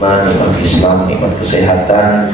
nikmat Islam, nikmat kesehatan,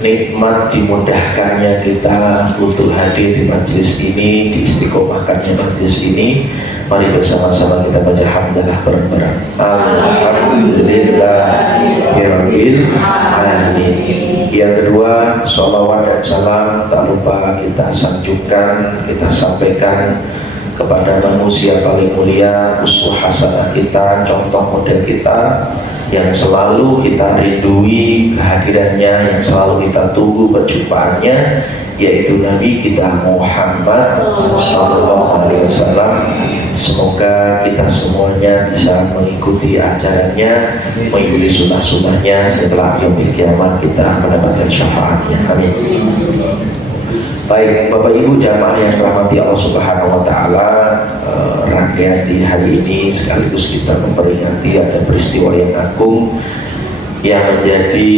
nikmat dimudahkannya kita untuk hadir di majelis ini, diistiqomahkannya majelis ini. Mari bersama-sama kita baca hamdalah bareng-bareng. Alhamdulillahirabbil alamin. Yang kedua, sholawat dan salam tak lupa kita sanjungkan, kita sampaikan kepada manusia paling mulia, uswah hasanah kita, contoh model kita, yang selalu kita rindui kehadirannya, yang selalu kita tunggu perjumpaannya, yaitu Nabi kita Muhammad SAW. Semoga kita semuanya bisa mengikuti ajarannya, mengikuti sunnah-sunnahnya, setelah yaumil kiamat kita mendapatkan syafaatnya. Amin. Baik, Bapak Ibu jamaah yang dirahmati Allah Subhanahu wa taala, rangkaian di hari ini sekaligus kita memperingati ada peristiwa yang agung yang menjadi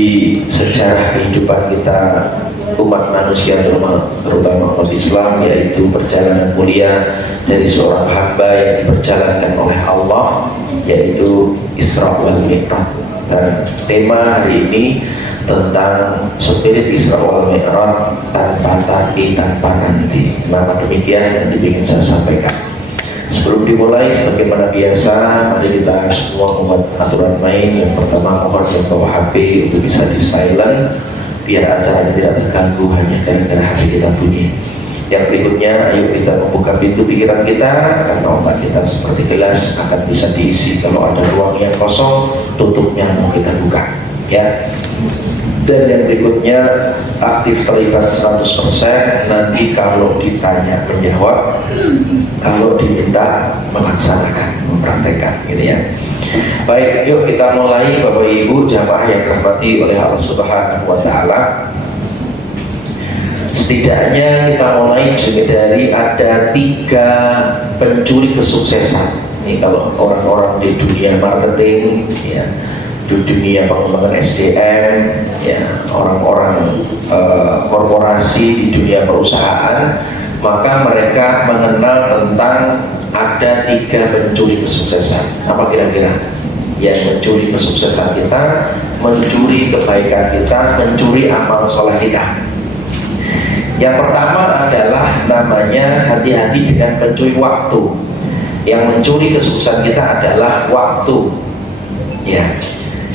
sejarah kehidupan kita umat manusia, terutama umat Islam, yaitu perjalanan mulia dari seorang hamba yang diperjalankan oleh Allah, yaitu Isra wal Mi'raj. Dan tema hari ini tentang spirit Isra wal Mi'raj, tanpa tadi, tanpa nanti. Maka demikian yang ingin saya sampaikan. Sebelum dimulai, sebagaimana biasa, mari kita semua membuat aturan main. Yang pertama, mohon yang bawa HP untuk bisa di silent, biar acara tidak terganggu hanya gara-gara HP kita bunyi. Yang berikutnya, ayo kita membuka pintu pikiran kita, karena otak kita seperti gelas akan bisa diisi. Kalau ada ruang yang kosong, tutupnya mau kita buka, ya. Dan yang berikutnya, aktif terlibat 100%. Nanti kalau ditanya menjawab, kalau diminta melaksanakan, mempraktekkan, gitu ya. Baik, yuk kita mulai Bapak Ibu jamaah yang dirahmati oleh Allah Subhanahu wa taala. Setidaknya kita mulai dari ada 3 pencuri kesuksesan. Ini kalau orang-orang di dunia marketing, ya, di dunia pengembangan SDM, ya, orang-orang korporasi, di dunia perusahaan, maka mereka mengenal tentang ada 3 pencuri kesuksesan. Apa kira-kira? Yang mencuri kesuksesan kita, mencuri kebaikan kita, mencuri amal soleh kita. Yang pertama adalah namanya hati-hati dengan pencuri waktu. Yang mencuri kesuksesan kita adalah waktu, ya.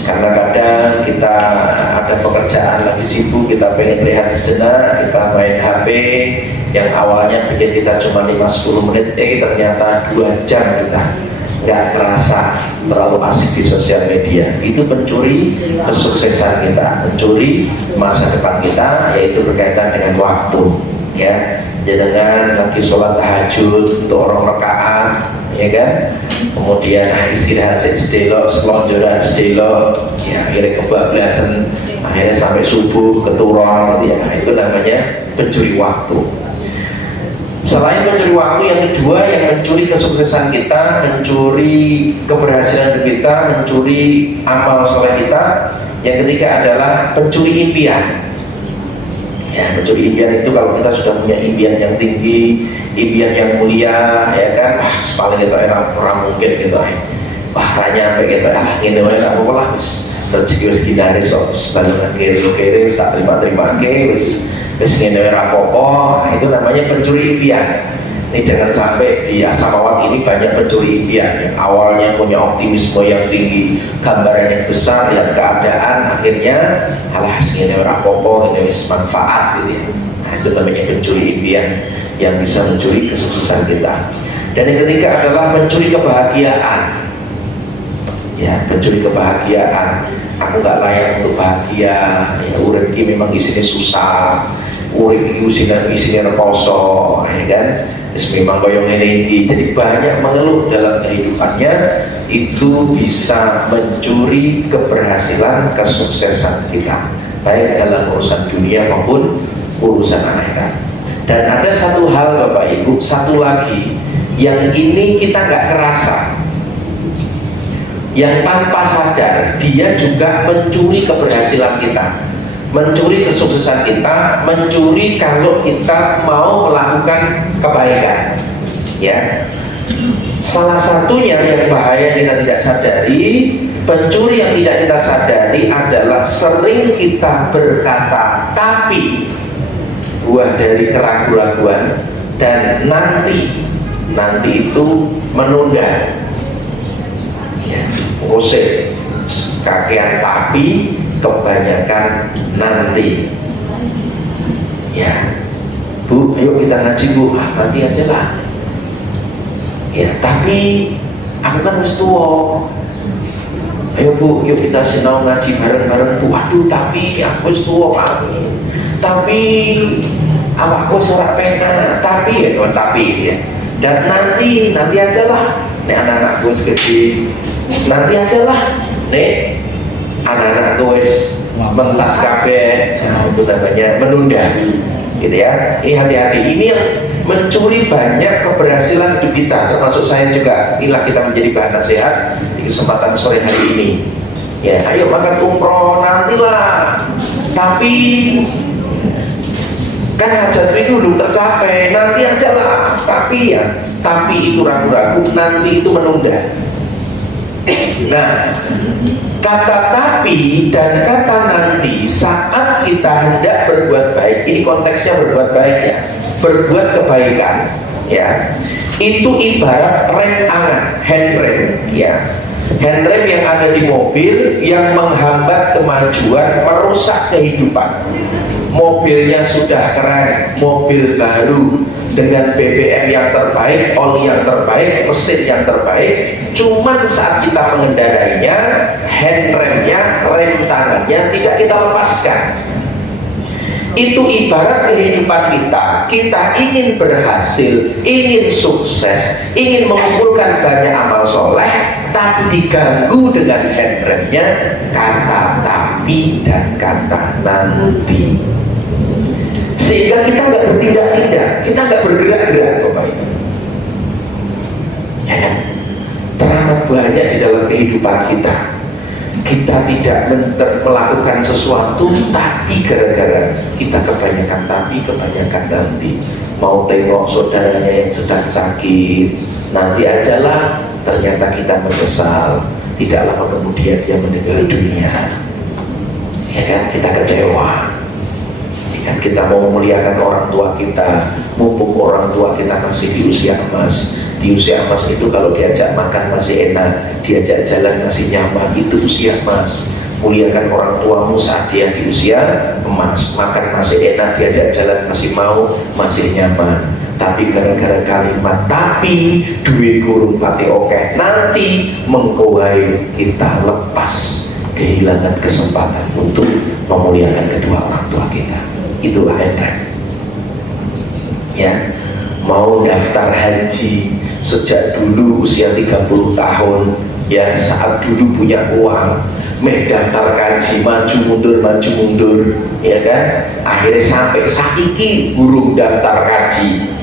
Karena kadang kita ada pekerjaan lagi sibuk, kita pengen lihat sejenak, kita main HP yang awalnya bikin kita cuma 5-10 menit, ternyata 2 jam kita nggak terasa terlalu asik di sosial media. Itu pencuri kesuksesan kita, mencuri masa depan kita, yaitu berkaitan dengan waktu, ya. Jangan lagi sholat tahajud untuk orang rakaat, ya kan, kemudian istirahat sedelok, selonjoran sedelok, ya, akhirnya kebablasan, akhirnya sampai subuh keturun, ya. Itu namanya pencuri waktu. Selain mencuri waktu, yang kedua yang mencuri kesuksesan kita, mencuri keberhasilan kita, mencuri amal soleh kita, yang ketiga adalah pencuri impian. Ya, mencuri impian itu kalau kita sudah punya impian yang tinggi, impian yang mulia, ya kan, paling itu orang mungkin gitu, hanya sampai kita ini namanya apa lah, rezeki rezeki dari sebagaimana kiri tak terima wis ngene rapopo. Nah, itu namanya pencuri impian. Ini jangan sampai di Asamawan ini banyak pencuri impian yang awalnya punya optimisme yang tinggi, gambaran yang besar, lihat keadaan, akhirnya alah ngene rapopo, ini wis manfaat, gitu ya. Nah, itu namanya pencuri impian yang bisa mencuri kesuksesan kita. Dan yang ketiga adalah mencuri kebahagiaan. Ya, mencuri kebahagiaan. Aku nggak layak untuk bahagia, ya, urip ini memang isinya susah, urip itu isinya reposo, ya kan, memang koyong ini. Jadi banyak mengeluh dalam kehidupannya, itu bisa mencuri keberhasilan, kesuksesan kita, baik dalam urusan dunia maupun urusan akhirat. Dan ada satu hal Bapak Ibu, satu lagi yang ini kita nggak kerasa, yang tanpa sadar dia juga mencuri keberhasilan kita, mencuri kesuksesan kita, mencuri kalau kita mau melakukan kebaikan, ya. Salah satunya yang bahaya kita tidak sadari, Pencuri yang tidak kita sadari adalah sering kita berkata tapi, buah dari keraguan-raguan, dan nanti itu menunda. Ya, ngusik kakean tapi, kebanyakan nanti. Ya, Bu, ayo kita ngaji Bu. Nanti aja lah. Ya, tapi aku kan wis tuwa. Ayo Bu, yuk kita sinau ngaji bareng-bareng Bu. Aduh, tapi aku wis tuwa Pak. Tapi awakku ora penak. Tapi ya, tuan, tapi ya. Dan nanti aja lah. Nek anak-anakku wis gede, nanti aja lah. Nek anak-anakku wis mentas kabeh, itu namanya menunda. Gitu ya. Ini hati-hati. Ini yang mencuri banyak keberhasilan hidup kita, termasuk saya juga. Inilah kita menjadi bahan nasihat di kesempatan sore hari ini. Ya, ayo makan umroh nantilah. Tapi kan hajat itu belum tercapai, nanti aja lah. Tapi itu ragu-ragu, nanti itu menunda. Nah, kata tapi dan kata nanti saat kita hendak berbuat baik, ini konteksnya berbuat baik ya, berbuat kebaikan ya, itu ibarat rem tangan, handrem ya, handrem yang ada di mobil yang menghambat kemajuan, merusak kehidupan. Mobilnya sudah keren, mobil baru dengan BBM yang terbaik, oli yang terbaik, mesin yang terbaik, cuman saat kita mengendarainya, handremnya, rem tangannya tidak kita lepaskan. Itu ibarat kehidupan kita ingin berhasil, ingin sukses, ingin mengumpulkan banyak amal soleh, tapi diganggu dengan handremnya, kata tapi dan kata nanti, sehingga kita nggak bertindak-tindak, kita nggak bergerak-gerak. Coba ini ya kan? Teramat banyak di dalam kehidupan kita tidak melakukan sesuatu, tapi gara-gara kita kebanyakan tapi, kebanyakan nanti. Mau tengok saudaranya yang sedang sakit, nanti ajalah, ternyata kita menyesal, tidak lama kemudian dia meninggal dunia. Ya kan, kita kecewa. Ya, kita mau memuliakan orang tua kita, mumpung orang tua kita masih di usia emas. Di usia emas itu kalau diajak makan masih enak, diajak jalan masih nyaman, itu usia emas. Muliakan orang tuamu saat dia di usia emas, makan masih enak, diajak jalan masih mau, masih nyaman. Tapi gara-gara kalimat tapi, duwe gurung pati oke, nanti mengkowai, kita lepas, kehilangan kesempatan untuk memuliakan kedua orang tua kita. Itulah handrem ya. Mau daftar haji sejak dulu usia 30 tahun ya, saat dulu punya uang, daftar haji maju mundur ya kan, akhirnya sampai saiki burung daftar haji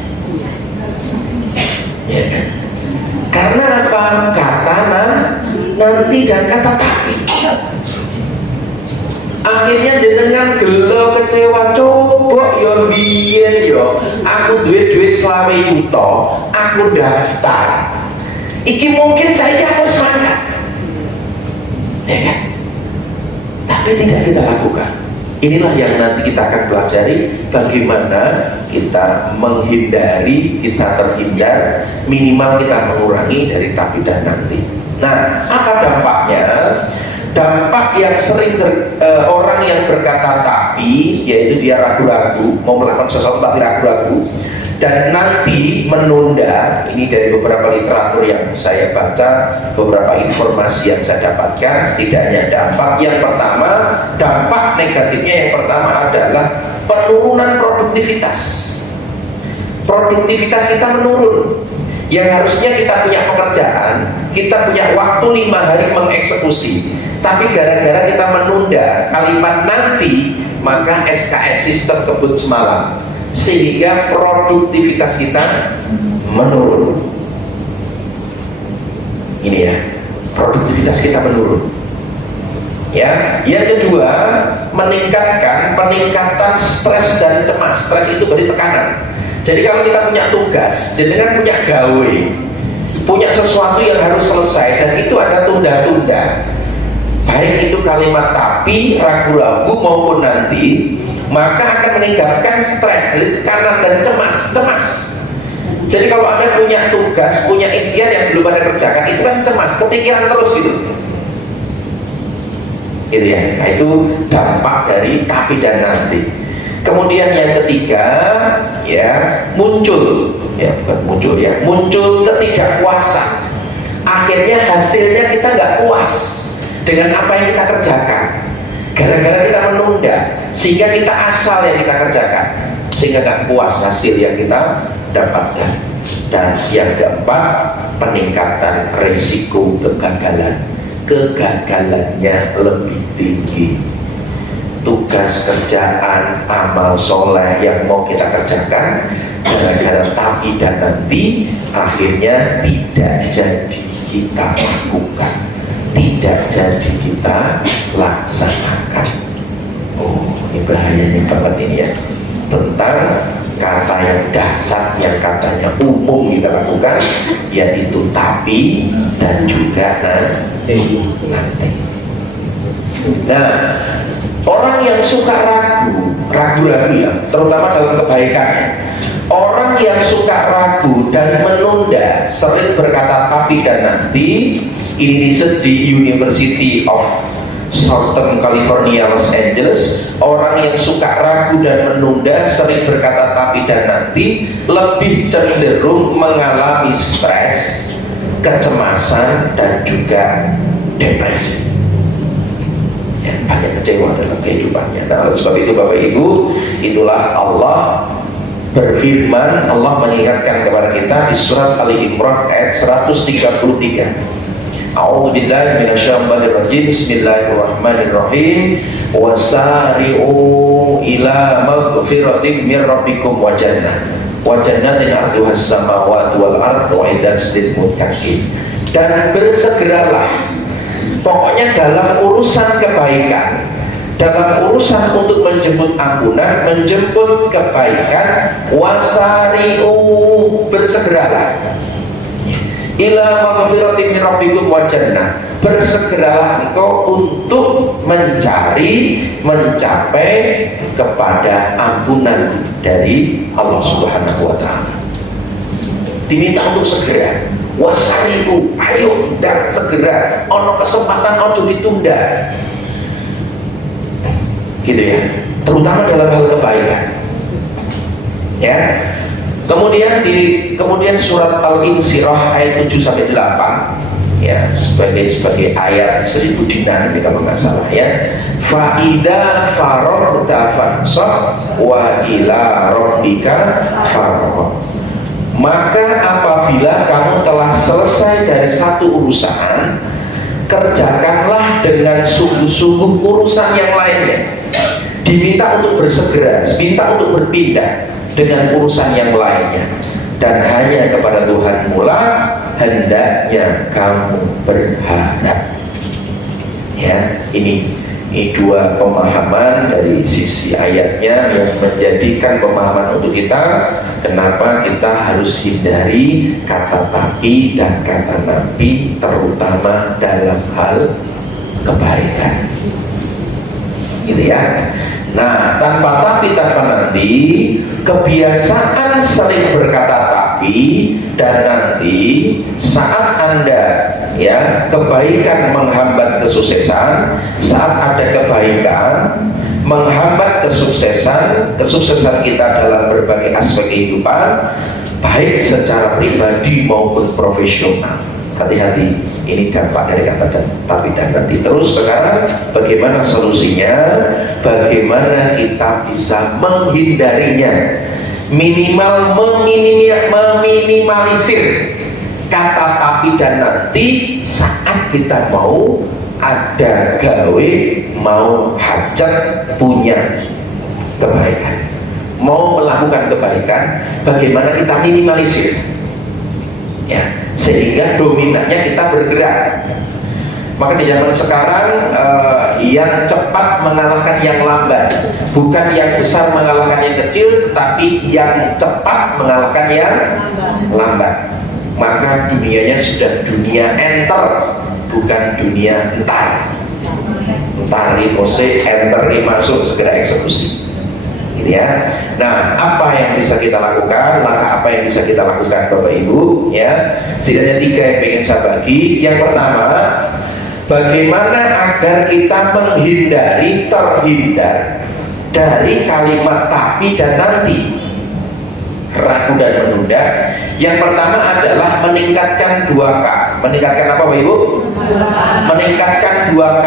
ya kan. Karena apa? Kata nanti dan kata tapi. Akhirnya jenengan gelo, kecewa, coba yo biyen yo aku duit selawe yuto, aku daftar iki mungkin saya harus mangkat ya kan, tapi tidak kita lakukan. Inilah yang nanti kita akan pelajari, bagaimana kita menghindari, kita terhindar, minimal kita mengurangi dari tapi dan nanti. Nah, apa dampaknya? Dampak yang sering orang yang berkata tapi, yaitu dia ragu-ragu, mau melakukan sesuatu tapi ragu-ragu, dan nanti menunda. Ini dari beberapa literatur yang saya baca, beberapa informasi yang saya dapatkan. Setidaknya dampak yang pertama, dampak negatifnya yang pertama adalah penurunan produktivitas. Produktivitas kita menurun. Yang harusnya kita punya pekerjaan, kita punya waktu 5 hari mengeksekusi, tapi gara-gara kita menunda kalimat nanti, maka SKS, sistem kebut semalam, sehingga produktivitas kita menurun. Ini ya, produktivitas kita menurun. Ya, yang kedua, peningkatan stres dan cemas. Stres itu berarti tekanan. Jadi kalau kita punya tugas, jenengan punya gawe, punya sesuatu yang harus selesai, dan itu ada tunda-tunda, baik itu kalimat tapi, ragu-ragu maupun nanti, maka akan meningkatkan stres, tekanan dan cemas. Jadi kalau Anda punya tugas, punya ikhtiar yang belum Anda kerjakan, itu kan cemas, kepikiran terus gitu. Gitu ya. Nah, itu dampak dari tapi dan nanti. Kemudian yang ketiga, ya, muncul ketidakpuasan. Akhirnya hasilnya kita nggak puas dengan apa yang kita kerjakan. Gara-gara kita menunda, sehingga kita asal yang kita kerjakan, sehingga nggak puas hasil yang kita dapatkan. Dan yang keempat, peningkatan resiko kegagalannya lebih tinggi. Tugas, kerjaan, amal soleh yang mau kita kerjakan, gara-gara tapi dan nanti, akhirnya tidak jadi kita lakukan, tidak jadi kita laksanakan. Oh, ini bahayanya banget ini ya, tentang kata yang dasar yang katanya umum kita lakukan, yaitu tapi dan juga nanti. Nah, orang yang suka ragu ya, terutama dalam kebaikannya. Orang yang suka ragu dan menunda, sering berkata tapi dan nanti. Ini riset di University of Southern California, Los Angeles. Orang yang suka ragu dan menunda, sering berkata tapi dan nanti, lebih cenderung mengalami stres, kecemasan, dan juga depresi. Banyak kecewa dalam kehidupannya. Nah, oleh sebab itu Bapak Ibu, itulah Allah berfirman, Allah mengingatkan kepada kita di surat Ali Imran ayat 133. A'udzu billahi minasyaitonir rajim. Bismillahirrahmanirrahim. Wasari'u ila maghfiratin mir rabbikum wa jannatin 'arduhas samawati wal ardu uiddat lil muttaqin. Dan bersegeralah, pokoknya dalam urusan kebaikan, dalam urusan untuk menjemput ampunan, menjemput kebaikan, wasari'u, bersegeralah, ila maghfiratin min rabbikum wa jannah, bersegeralah engkau untuk mencapai kepada ampunan dari Allah Subhanahu wa ta'ala. Diminta untuk segera. Wasari'u, ayo dan segera, ono kesempatan ojo ditunda. Gitu ya, terutama dalam hal kebaikan. Ya. Kemudian surat Al-Insyirah ayat 7 sampai 8, ya, sebagai ayat 1000 dinar kita kalau nggak salah ya. Fa idza faragta fansab wa ila rabbika farghab. Maka apabila kamu telah selesai dari satu urusan, kerjakanlah dengan sungguh-sungguh urusan yang lainnya. Diminta untuk bersegera, diminta untuk berpindah dengan urusan yang lainnya, dan hanya kepada Tuhan mula hendaknya kamu berharap. Ya, ini dua pemahaman dari sisi ayatnya yang menjadikan pemahaman untuk kita. Kenapa kita harus hindari kata tapi dan kata nabi, terutama dalam hal kebaikan. Gitu ya. Nah, tanpa tapi tanpa nanti, kebiasaan sering berkata tapi dan nanti saat Anda, ya, kebaikan menghambat kesuksesan, saat ada kebaikan menghambat kesuksesan kita dalam berbagai aspek kehidupan, baik secara pribadi maupun profesional. Hati-hati, ini dampak dari kata tapi dan nanti. Terus sekarang bagaimana solusinya? Bagaimana kita bisa menghindarinya? Minimal meminimalisir kata tapi dan nanti saat kita mau ada gawe, mau hajat, punya kebaikan, mau melakukan kebaikan, bagaimana kita minimalisir, ya, sehingga dominannya kita bergerak. Maka di zaman sekarang yang cepat mengalahkan yang lambat, bukan yang besar mengalahkan yang kecil, tapi yang cepat mengalahkan yang lambat. Maka dunianya sudah dunia enter, bukan dunia entar. tarik pose, enter masuk, segera eksekusi. Gitu ya. Nah, apa yang bisa kita lakukan? Langkah apa yang bisa kita lakukan Bapak Ibu? Ya, setidaknya 3 yang ingin saya bagi. Yang pertama, bagaimana agar kita terhindar dari kalimat tapi dan nanti, ragu dan menunda. Yang pertama adalah meningkatkan 2K. Meningkatkan apa Bapak Ibu? Meningkatkan 2K.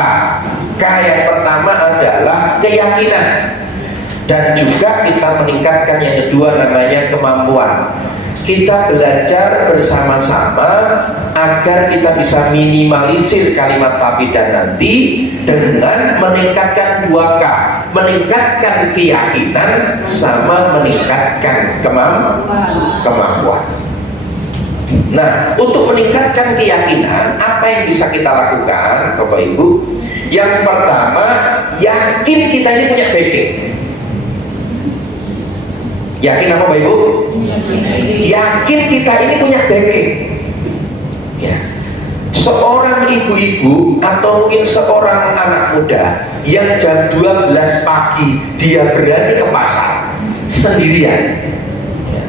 K yang pertama adalah keyakinan, dan juga kita meningkatkan yang kedua namanya kemampuan. Kita belajar bersama-sama agar kita bisa minimalisir kalimat tapi dan nanti dengan meningkatkan 2K, meningkatkan keyakinan sama meningkatkan kemampuan. Nah, untuk meningkatkan keyakinan, apa yang bisa kita lakukan Bapak Ibu? Yang pertama, yakin kita ini punya backing. Yakin apa Bapak Ibu? Yakin kita ini punya backing. Ya. Seorang ibu-ibu atau mungkin seorang anak muda yang jam 12 pagi dia berani ke pasar sendirian, ya.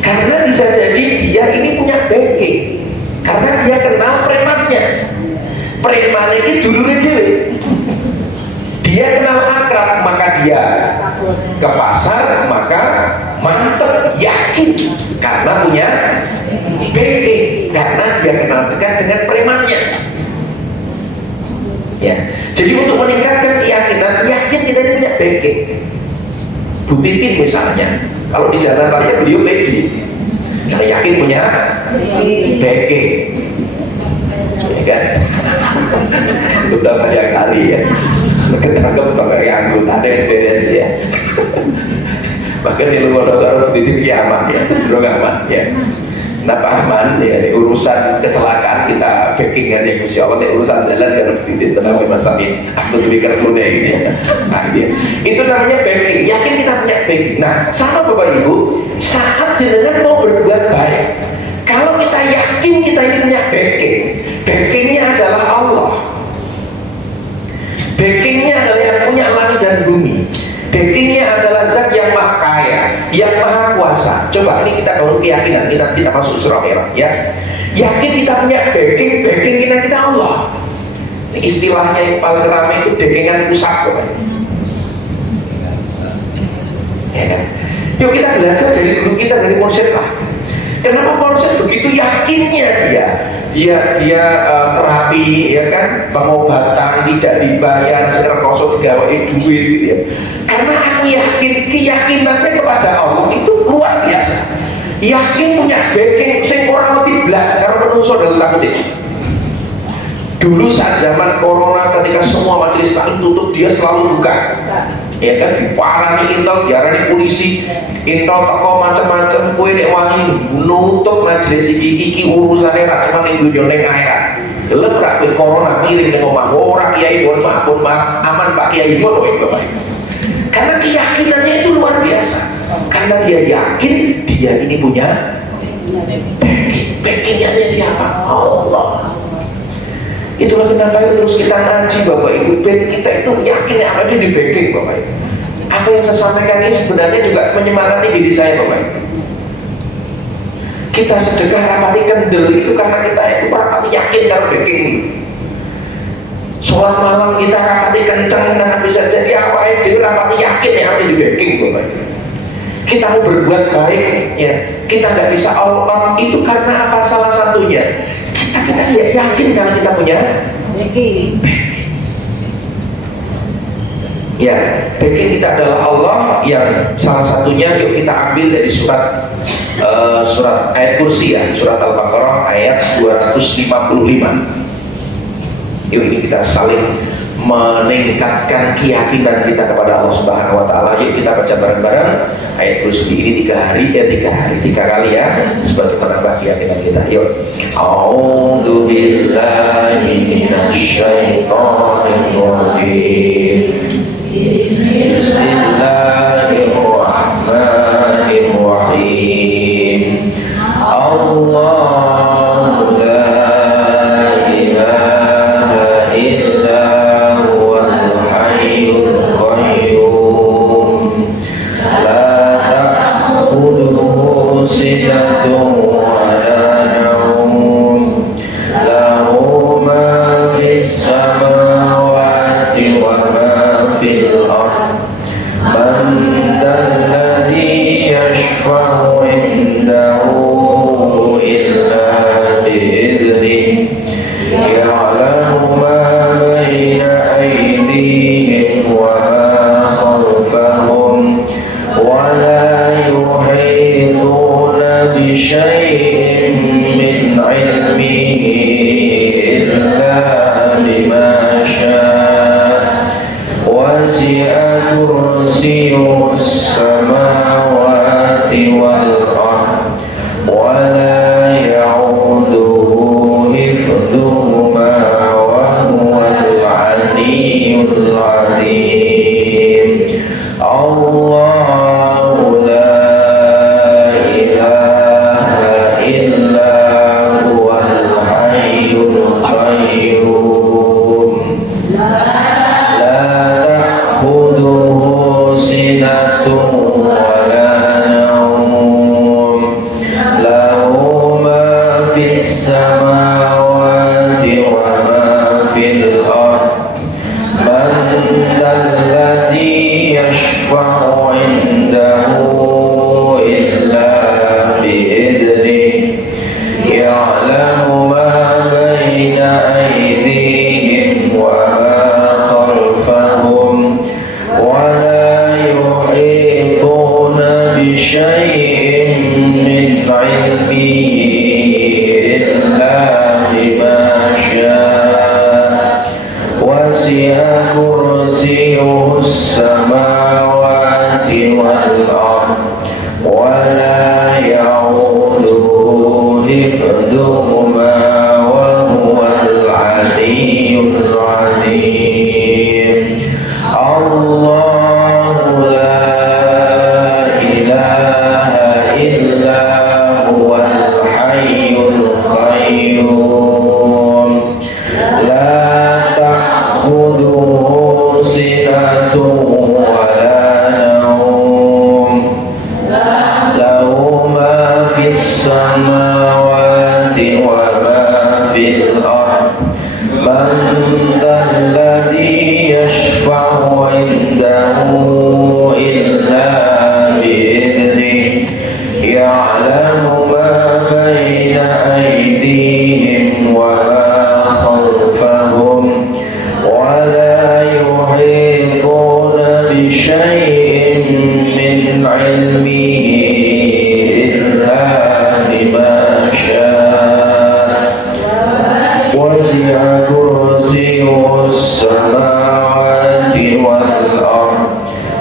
Karena bisa jadi dia ini punya backing, karena dia kenal premannya. Preman ini dulurnya dulu. Dia kenal akrab, maka dia ke pasar, maka mantep, yakin, karena punya backing, karena dia kenal dekat dengan premannya. Ya, jadi untuk meningkatkan keyakinan, yakin kita punya backing. Bu Titin misalnya, kalau di jalan raya beliau lady, karena yakin punya backing, ya kan? Udah banyak kali ya. Ketangkep pakai anggun, ada experience ya. Bahkan di luar kalau titik kiamat ya, belum aman ya. Nah Pak Ahmad ya, di urusan kecelakaan kita backing aja Gusti Allah, di urusan jalan kalau titik tenang masalah aku tuh dikerjain gitu ya. Nah, ya. Itu namanya backing, yakin kita punya backing. Nah sama Bapak Ibu, saat jenengan mau berbuat baik, kalau kita yakin kita ini punya backing, backingnya adalah Allah. Backingnya adalah yang punya langit dan bumi. Backingnya adalah zat yang maha kaya, yang maha kuasa. Coba ini kita kalau keyakinan, kita masuk surah merah ya. Yakin kita punya backing kita Allah. Ini istilahnya yang paling ramai itu backingan pusat. Ya kan? Yuk kita belajar dari guru kita, dari Mursyid lah. Kenapa Mursyid begitu yakinnya dia terapi ya kan, pengobatan tidak dibayar, secara kosong digawain duit gitu ya. Karena aku yakin, keyakinannya kepada Allah itu luar biasa. Yakin punya backing sing ora mesti blas karo menungso dalam takdir. Dulu saat zaman corona ketika semua majelis taklim tutup, dia selalu buka. Ya kan, diparani intel, diarani polisi, intel teko macam-macam, kue nek wangi nutup majelis iki urusane ra cuma ning dunya ning akhirat. Gelem ra kowe corona kirim ning omah ora kiai pun maaf aman Pak Kiai ngono Bapak. Karena keyakinannya itu luar biasa. Karena dia yakin dia ini punya backingnya siapa? Allah. Itulah kenapa terus kita ngaji Bapak Ibu, dan kita itu yakin apa itu di backing Bapak Ibu. Apa yang saya sampaikan ini sebenarnya juga menyemangati diri saya Bapak Ibu. Kita sedekah rapati kendel itu karena kita itu rapati yakin kalau backing. Sholat malam kita rapati kencang karena bisa jadi apa itu rapati yakin ya apa di backing Bapak Ibu. Kita mau berbuat baik ya, kita nggak bisa all out itu karena apa? Salah satunya kita yakin kalau kita punya backing. Ya, backing kita adalah Allah, yang salah satunya yuk kita ambil dari surat ayat kursi ya, surat Al-Baqarah ayat 255. Yuk ini kita saling meningkatkan keyakinan kita kepada Allah Subhanahu wa taala. Yuk kita baca bareng-bareng ayat kursi ini 3 kali ya, sebagai penambah keyakinan kita. Yuk. A'udzu billahi minasyaitonir rajim. Bismillahirrahmanirrahim. Allahu la ilaha illa huwa وما في الأرض من ذا الذي يشفع عنده إلا بإذنه يعلم ما بين أيديهم وما خلفهم ولا يحيطون بشيء من علمه إلا بما شاء وسع كرسيه السماوات والأرض ولا يعوده حفظهما وهو العلي العظيم الله لا إله إلا هو الحي القيوم لا تأخذه سنة ولا نوم له ما في السماوات وما في الأرض من ذا الذي يشفع عنده إلا بإذنه يعلم ما بين أيديهم وما خلفهم ولا يحيطون بشيء من علمه إلا بما شاء وسع كرسيه السماوات والأرض ولا يعوده حفظهما وهو العلي العظيم الله لا إله إلا هو الحي القيوم لا تأخذه سنة ولا نوم له ما في السماوات وما في الأرض من ذا الذي يشفع عنده إلا بإذنه يعلم ما بين أيديهم وما خلفهم ولا يحيطون بشيء من علمه إلا بما شاء وسع كرسيه السماوات والأرض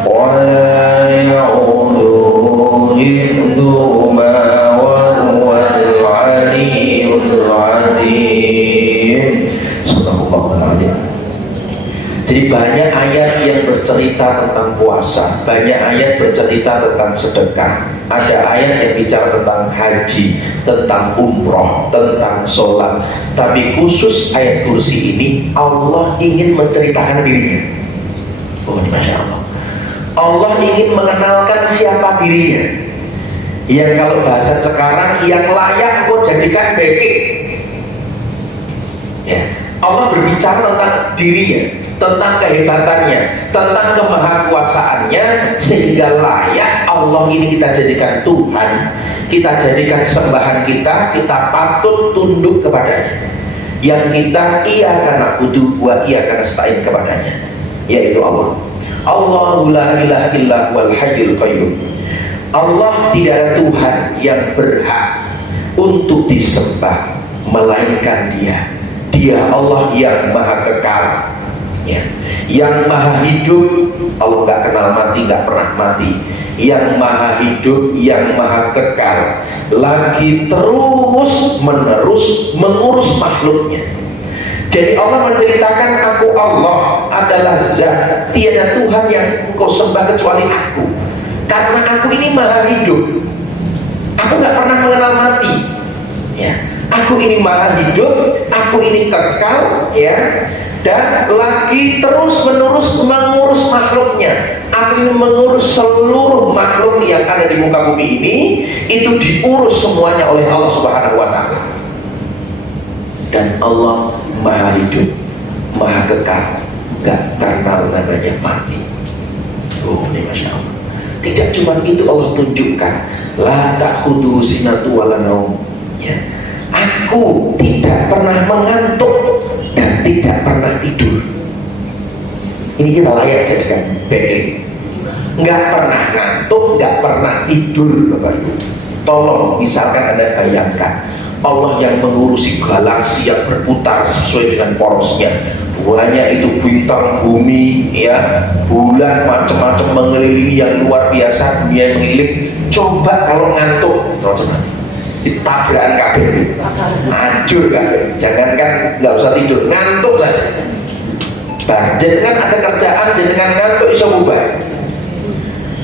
ولا يعوده حفظهما وهو العلي العظيم. Sallallahu alaihi wasallam. Jadi banyak ayat yang bercerita tentang puasa, banyak ayat bercerita tentang sedekah, ada ayat yang bicara tentang haji, tentang umroh, tentang sholat. Tapi khusus ayat kursi ini Allah ingin menceritakan dirinya. Oh, Masya Allah. Allah ingin mengenalkan siapa dirinya. Yang kalau bahasa sekarang yang layak kau jadikan backing. Ya, Allah berbicara tentang dirinya, tentang kehebatannya, tentang kemahakuasaannya, sehingga layak Allah ini kita jadikan Tuhan, kita jadikan sembahan kita, kita patut tunduk kepadanya. Yang kita iyyaka na'budu wa iyyaka nasta'in kepadanya, yaitu Allah. Allahu la ilaha illa huwal hayyul qayyum. Allah tidak ada Tuhan yang berhak untuk disembah melainkan Dia. Dia Allah yang maha kekal, ya, yang maha hidup. Allah nggak kenal mati, nggak pernah mati. Yang maha hidup, yang maha kekal, lagi terus menerus mengurus makhluknya. Jadi Allah menceritakan, aku Allah adalah zat, tiada Tuhan yang engkau sembah kecuali aku. Karena aku ini maha hidup, aku nggak pernah mengenal mati, ya. Aku ini maha hidup, aku ini kekal, ya, dan lagi terus menerus mengurus makhluknya. Aku ini mengurus seluruh makhluk yang ada di muka bumi ini, itu diurus semuanya oleh Allah Subhanahu wa Ta'ala. Dan Allah maha hidup, maha kekal, nggak kenal namanya mati. Oh, ini Masya Allah. Tidak cuma itu Allah tunjukkan, la ta'khudhuhu sinatun wala naum. Ya. Aku tidak pernah mengantuk dan tidak pernah tidur. Ini kita layak jadikan backing. Nggak pernah ngantuk, nggak pernah tidur, Bapak Ibu. Tolong, misalkan Anda bayangkan Allah yang mengurusi galaksi yang berputar sesuai dengan porosnya, banyak itu bintang, bumi, ya, bulan, macam-macam mengelilingi yang luar biasa, dunia mengelilingi. Coba kalau ngantuk, coba tabrakan kabel, hancur kabel. Jangankan nggak usah tidur, ngantuk saja. Jangan ada kerjaan, dengan ngantuk bisa ubah.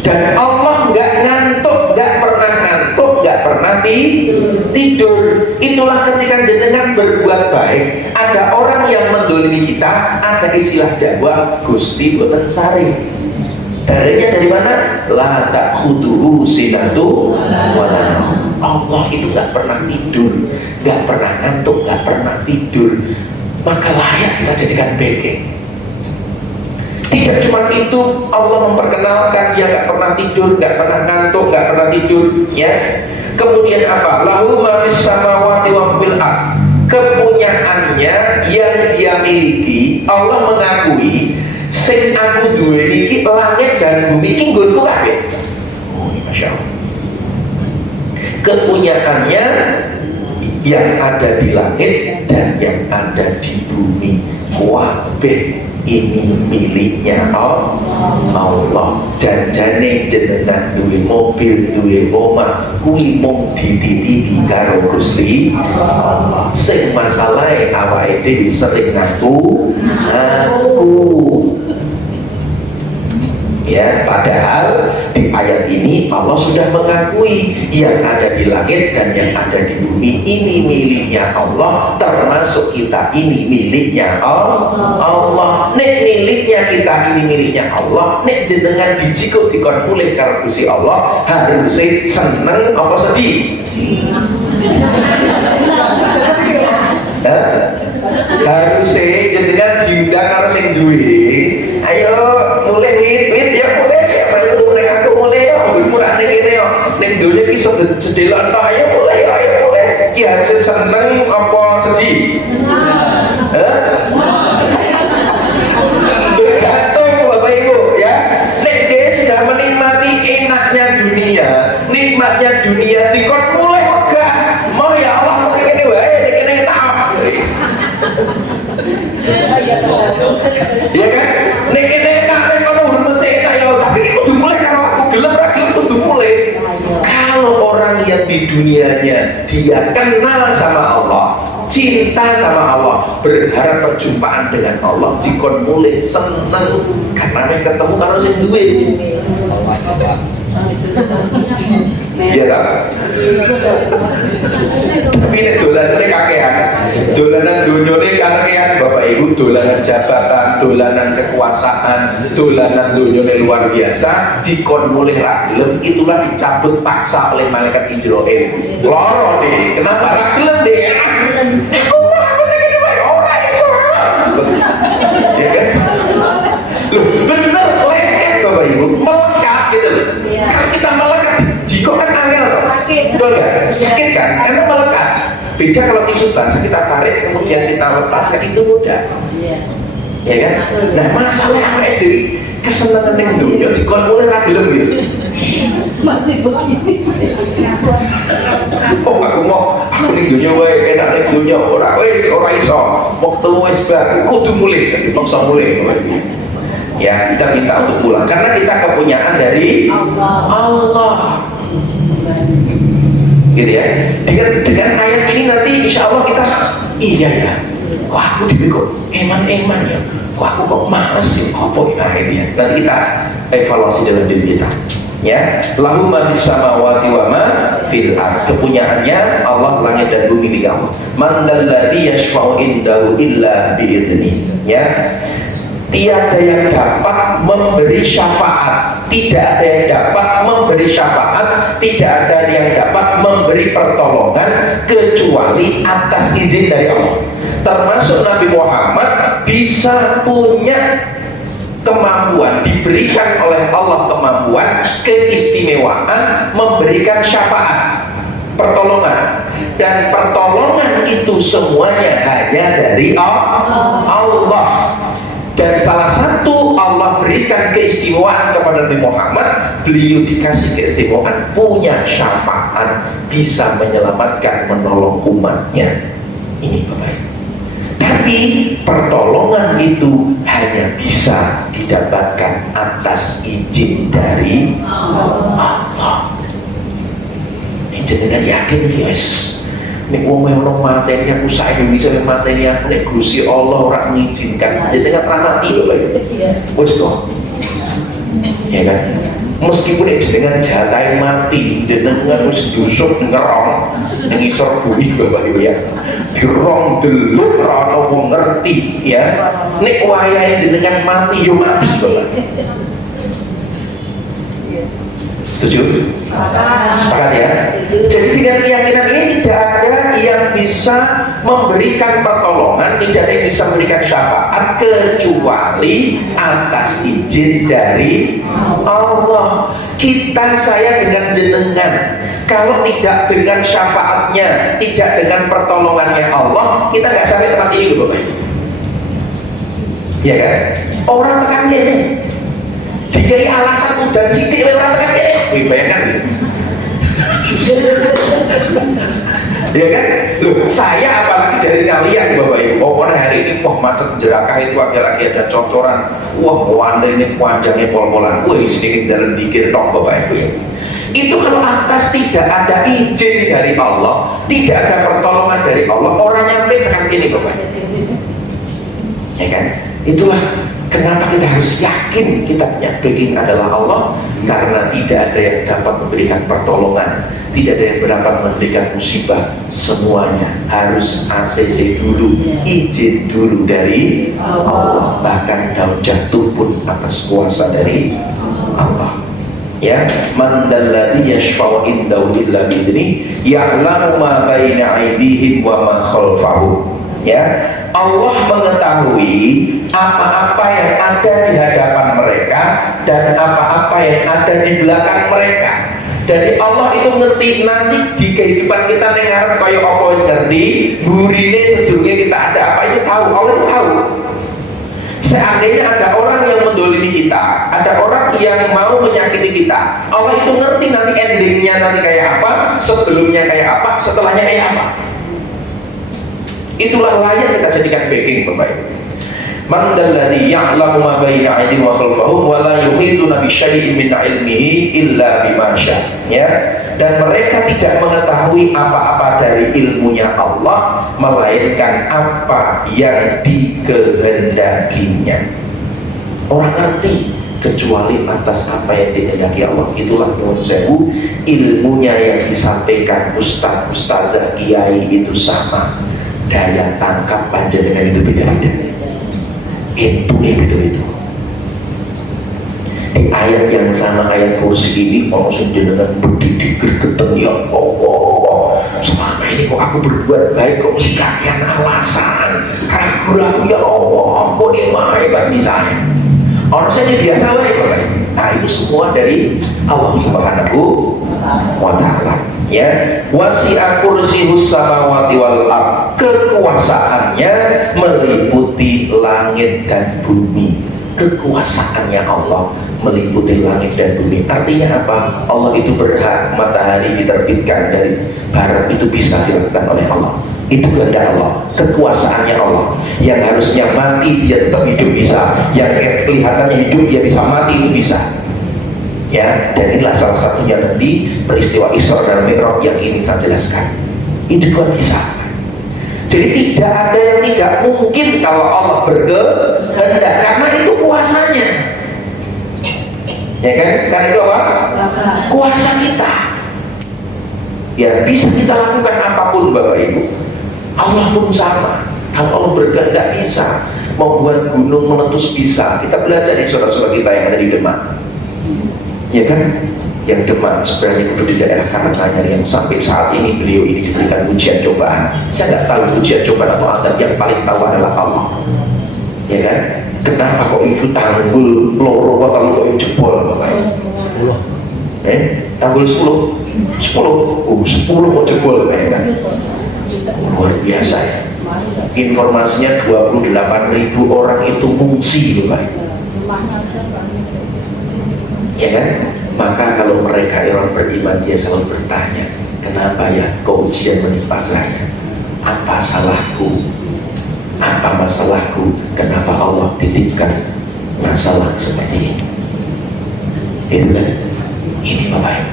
Dan Allah nggak ngantuk, nggak pernah ngantuk, nggak pernah tidur. Itulah ketika jenengan berbuat baik, ada orang yang mendolimi kita, ada istilah Jawa, Gusti boten sari. Darinya dari mana? La ta'khudhuhu sinatun wala naum. Allah itu nggak pernah tidur, nggak pernah ngantuk, nggak pernah tidur. Maka layak kita jadikan backing. Tidak cuma itu, Allah memperkenalkan dia nggak pernah tidur, nggak pernah ngantuk, nggak pernah tidur, ya. Kemudian apa? Lahu ma fis samawati wa fil ardh. Kepunyaannya yang dia miliki, Allah mengakui, sing aku duwe iki langit dan bumi iki nggonku kabeh. Oh, Masya Allah. Kepunyaannya yang ada di langit dan yang ada di bumi, kabeh ini miliknya Allah. Janjane jenengan duwe mobil, duwe omah, kuwi mung dititipi karo Gusti Allah. Sing masalahe awake dhewe sering ngaku. Ya, padahal di ayat ini Allah sudah mengakui yang ada di langit dan yang ada di bumi ini miliknya Allah, termasuk kita ini miliknya Allah. Nek miliknya kita ini miliknya Allah, nek jenengan dijikuk dikon mulih karo Gusti Allah, harusnya seneng apa sedih? Harusnya jenengan diundang karo sing duwe. Ayo mulai wit ya mulai ya ayo mulai aku mulai ya mulai nek yo nek dunya iki sedelok tok ayo mulai iki harus seneng apa sedih? Bergantung Bapak Ibu ya. Nek dia sudah menikmati enaknya dunia, nikmatnya dunia dikon mulai megah. Mau ya Allah mungkin ini wae nek kene tak. Ya kan? Nek kene tak kono mesti tak ya tapi kudu mulai karo aku gelem ra gelem kudu mulai. Kalau orang yang di dunianya dia kenal sama Allah, cinta sama Allah, berharap perjumpaan dengan Allah, dikon mulai seneng karena ketemu karo sing duwe. Iya tak? Tapi ini dolanannya kakean, dolanan dunyone kakean Bapak Ibu, dolanan jabatan, dolanan kekuasaan, dolanan dunyone luar biasa, dikon mulih ragilem, itulah dicabut paksa oleh malaikat Israil. Loro deh, kenapa ragilem deh? Orang iso. Ya kan? Loh, bener lengket Bapak Ibu, melekat gitu loh. Kan kita melekat, jika kan angel loh. Betul nggak? Sakit kan? Karena melekat. Beda kalau isutan, kita tarik kemudian kita lepaskan itu mudah. Ya kan? Nah masalah apa itu? Kesenangan yang dunia dikon mulai ragilem gitu. Masih begini. Oh aku ning dunia wae enak ning dunia ora iso. Waktu wis bar kudu mulih, dipaksa mulih. Ya, kita minta untuk pulang karena kita kepunyaan dari Allah. Gitu ya. Dengan ayat ini nanti insya Allah kita iya ya. Wah, aku dhewe kok eman-eman ya. Wah, aku kok males sih apa ini ya. Nanti kita evaluasi dalam diri kita. Ya, lahu ma fis samawati wa ma fil ardh. Kepunyaannya Allah langit dan bumi milik Allah. Man dalladzi yashfa'u indahu illa bi idzni. Ya. Tiada yang dapat memberi syafaat, tidak ada yang dapat memberi syafaat, tidak ada yang dapat memberi pertolongan kecuali atas izin dari Allah. Termasuk Nabi Muhammad bisa punya kemampuan, diberikan oleh Allah kemampuan, keistimewaan memberikan syafaat, pertolongan, dan pertolongan itu semuanya hanya dari Allah. Dan salah satu Allah berikan keistimewaan kepada Nabi Muhammad, beliau dikasih keistimewaan punya syafaat, bisa menyelamatkan, menolong umatnya. Ini Bapak. Tapi pertolongan itu hanya bisa didapatkan atas izin dari Allah. Ini jenengan yakin guys? Nek wong ono materi aku sak Indonesia materi aku nek Gusti Allah ora mengizinkan jenengan ramati lho Pak. Wis toh. Ya kan? Meskipun jenengan jatahe mati, jenengan wis dusuk ngerong ning isor bumi Bapak Ibu ya. Dirong delok ora ono ngerti ya. Nek wayahe jenengan mati yo mati Bapak. Setuju? Sepakat ya? Jadi dengan keyakinan ini tidak ada yang bisa memberikan pertolongan, tidak ada yang bisa memberikan syafaat kecuali atas izin dari Allah. Kita saya dengan jenengan, kalau tidak dengan syafaatnya, tidak dengan pertolongannya Allah, kita nggak sampai tempat ini loh Bapak. Ya kan? Orang tekan ini dikai alasan udan sidik oleh orang tekan ini. Wih, bayangkan ya kan? Loh, saya apalagi dari kalian Bapak Ibu, pokoknya hari ini wah macet jerakah itu lagi ada cocoran, wah wanda ini panjangnya pol-polan, wih sedikit dalam dikir dong Bapak Ibu ya. Itu kalau atas tidak ada izin dari Allah, tidak ada pertolongan dari Allah, orang nyampe tekan ini Bapak. Ya kan? Itulah kenapa kita harus yakin kita punya backing adalah Allah, karena tidak ada yang dapat memberikan pertolongan, tidak ada yang dapat memberikan musibah, semuanya harus ACC dulu, izin dulu dari Allah. Bahkan daun jatuh pun atas kuasa dari Allah. Ya, man dalladhi yashfa'u indahu illa bi'idhnihi ya'lamu ma baina aydihim wa ma khalfahum. Ya, Allah mengetahui apa-apa yang ada di hadapan mereka dan apa-apa yang ada di belakang mereka. Jadi Allah itu ngerti nanti di kehidupan kita nengarep kaya apa wis ngerti, burine sedurunge kita ada apa itu tahu, Allah itu tahu. Seandainya ada orang yang mendolimi kita, ada orang yang mau menyakiti kita, Allah itu ngerti nanti endingnya nanti kayak apa, sebelumnya kayak apa, setelahnya kayak apa. Itulah layak kita jadikan backing Bapak Ibu. Man dalladhi ya'lamu ma baina aydihim wa khalfahum wa la yuhituna bi syai'in min ilmihi illa bima syaa. Ya, dan mereka tidak mengetahui apa-apa dari ilmunya Allah melainkan apa yang dikehendakinya. Orang ngerti kecuali atas apa yang dikehendaki Allah. Itulah menurut saya ilmunya yang disampaikan ustaz, ustazah, kiai itu sama, daya tangkap panjenengan itu beda-beda. Itu beda-beda. Di ayat yang sama, ayat kursi ini langsung jenengan berdiri gergeten, ya Allah, selama ini kok aku berbuat baik kok mesti kakian alasan, ragu-ragu, ya Allah, ampuni hebat misalnya. Orang saja biasa baik. Nah itu semua dari Allah Subhanahu wa Ta'ala. Ya, wasi'a kursiyus samawati wal ardh, kekuasaannya meliputi langit dan bumi. Kekuasaannya Allah meliputi langit dan bumi. Artinya apa? Allah itu berhak matahari diterbitkan dari barat itu bisa dilakukan oleh Allah. Itu kehendak Allah, kekuasaannya Allah. Yang harusnya mati dia tetap hidup bisa, yang kelihatannya hidup dia bisa mati itu bisa. Ya, dan inilah salah satunya nanti peristiwa Isra dan Mi'raj yang ingin saya jelaskan. Itu juga bisa. Jadi tidak ada yang tidak mungkin kalau Allah berkehendak, karena itu kuasanya. Ya kan? Karena itu apa? Kuasa kita. Ya, bisa kita lakukan apapun Bapak Ibu. Allah pun sama. Kalau Allah berkehendak bisa membuat gunung meletus bisa. Kita belajar di saudara-saudara kita yang ada di Demak. Ya kan, yang Demak sebenarnya itu di daerah Karanganyar yang sampai saat ini beliau ini diberikan ujian cobaan. Saya nggak tahu ujian cobaan atau adab, yang paling tahu adalah Allah. Ya kan? Kenapa kok itu tanggul loro kok jebol Bapak? 10. Tanggul 10. 10 kok jebol Bapak kan? Luar biasa ya. Informasinya 28.000 orang itu mengungsi Bapak. Ya kan? Maka kalau mereka orang beriman dia selalu bertanya, kenapa ya kok ujian menimpa saya? Apa salahku? Apa masalahku? Kenapa Allah titipkan masalah seperti ini? Itu kan? Ini Bapak.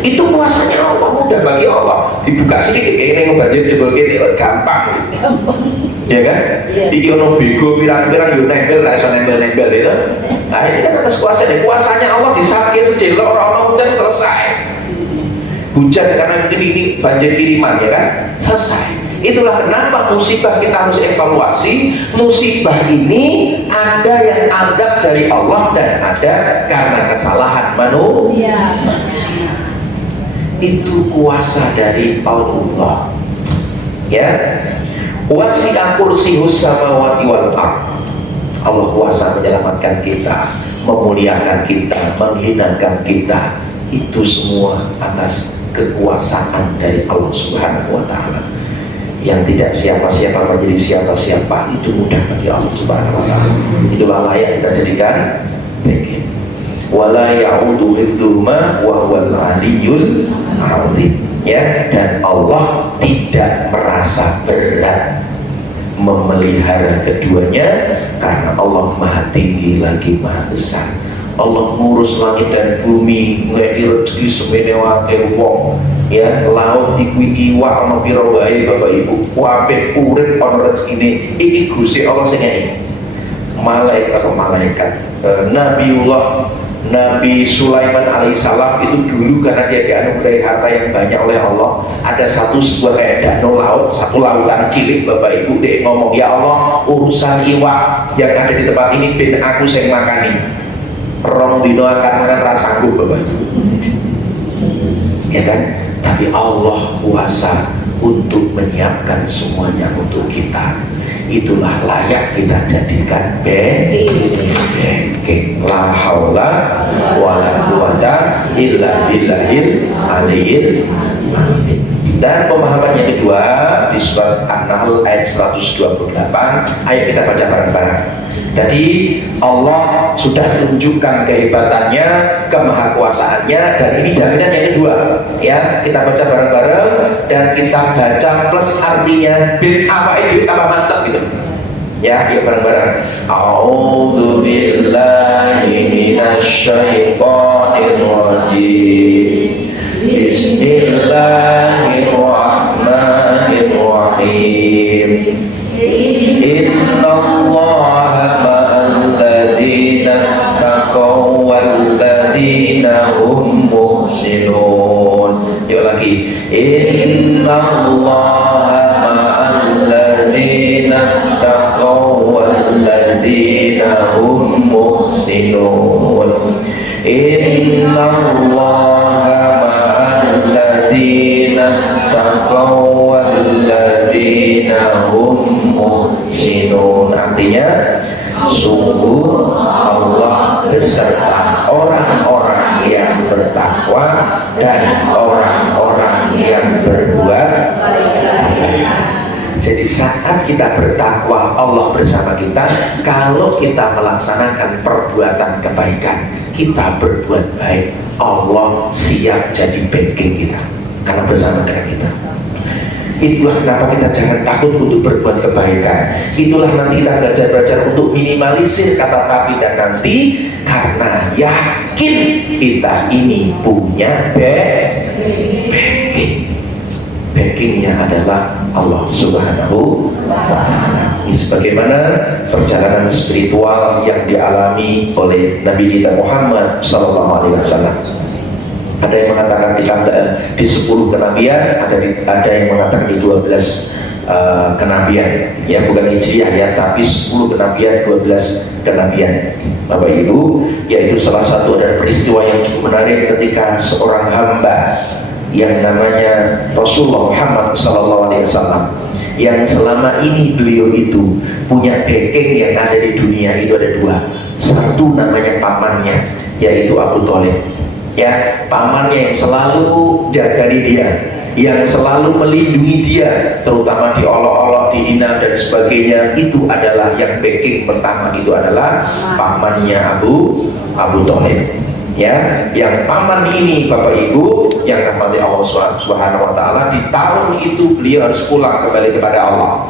Itu puasanya Allah, mudah bagi Allah. Dibuka sedikit ini ngobatin jebol ini gampang. Ya kan? Iki ono bego pirang-pirang yo nempel ra iso nempel-nempel itu. Nah, ini kan atas kuasanya Allah di saat dia sejelok orang hujan selesai. Hujan karena ini banjir kiriman ya kan? Selesai. Itulah kenapa musibah kita harus evaluasi. Musibah ini ada yang adab dari Allah dan ada karena kesalahan manusia. Itu kuasa dari Allah. Ya. Wasi'a kursiyus samawati wal ardh. Allah kuasa menyelamatkan kita, memuliakan kita, menghinakan kita. Itu semua atas kekuasaan dari Allah Subhanahu wa taala. Yang tidak siapa-siapa menjadi siapa-siapa itu mudah bagi Allah Subhanahu wa taala. Itulah layak kita jadikan bagian. Wala ya'udu hifdzuhuma wa huwal 'aliyyul 'azim. Ya, dan Allah tidak merasa berat memelihara keduanya karena Allah Maha Tinggi lagi Maha Besar. Allah ngurus langit dan bumi, ngeki rezeki semene wae wong. Ya, laut iku iwak ana pira wae Bapak Ibu. Kabeh urip ana rezekine. Iki Gusti Allah sing ngene. Malaikat Nabi Sulaiman alaihissalam itu dulu karena dia dianugerahi harta yang banyak oleh Allah, ada sebuah kayak danau laut, satu lautan cilik Bapak Ibu, dia ngomong, ya Allah urusan iwak yang ada di tempat ini ben aku sing makani rong dino akan makan rasa sanggup Bapak Ibu. Ya kan? Tapi Allah kuasa untuk menyiapkan semuanya untuk kita. Itulah layak kita jadikan bengking. La haula wala quwata illa billahil aliyyil azim. Dan pemahaman yang kedua di surat An-Nahl ayat 128. Ayo kita baca bareng-bareng. Jadi Allah sudah tunjukkan kehebatannya, kemahakuasaannya, dan ini jaminan yang kedua. Ya, kita baca bareng-bareng dan kita baca plus artinya bil apa itu tambah mantap gitu. Ya, yuk bareng-bareng. A'udzu billahi minasyaitonir rajim. Bismillahirrahmanirrahim. Innallaha ma'al ladzina taqaw wal ladzina hum muhsinun. Yuk lagi. Innallaha ma'al ladzina taqaw wal ladzina hum muhsinun. Innallaha ma'al ladzina taqaw wal ladzina hum muhsinun. Artinya sungguh Allah beserta orang-orang yang bertakwa dan orang-orang yang berbuat baik. Jadi saat kita bertakwa, Allah bersama kita. Kalau kita melaksanakan perbuatan kebaikan, kita berbuat baik, Allah siap jadi backing kita karena bersama dengan kita. Itulah kenapa kita jangan takut untuk berbuat kebaikan. Itulah nanti kita belajar-belajar untuk minimalisir kata tapi dan nanti, karena yakin kita ini punya backing. Backingnya adalah Allah Subhanahu wa ta'ala. Ini sebagaimana perjalanan spiritual yang dialami oleh Nabi kita Muhammad SAW. Ada yang mengatakan di 10 kenabian, ada yang mengatakan di 12 kenabian, ya bukan hijriah ya, tapi 10 kenabian, 12 kenabian Bapak Ibu, yaitu salah satu ada peristiwa yang cukup menarik ketika seorang hamba yang namanya Rasulullah Muhammad SAW Yang selama ini beliau itu punya backing yang ada di dunia itu ada dua. Satu namanya pamannya, yaitu Abu Thalib. Ya, pamannya yang selalu jaga dia, yang selalu melindungi dia, terutama diolok-olok, dihina dan sebagainya. Itu adalah yang backing pertama, itu adalah pamannya Abu Thalib. Ya, yang paman ini Bapak Ibu yang rahmati Allah Subhanahu wa taala, di tahun itu beliau harus pulang kembali kepada Allah.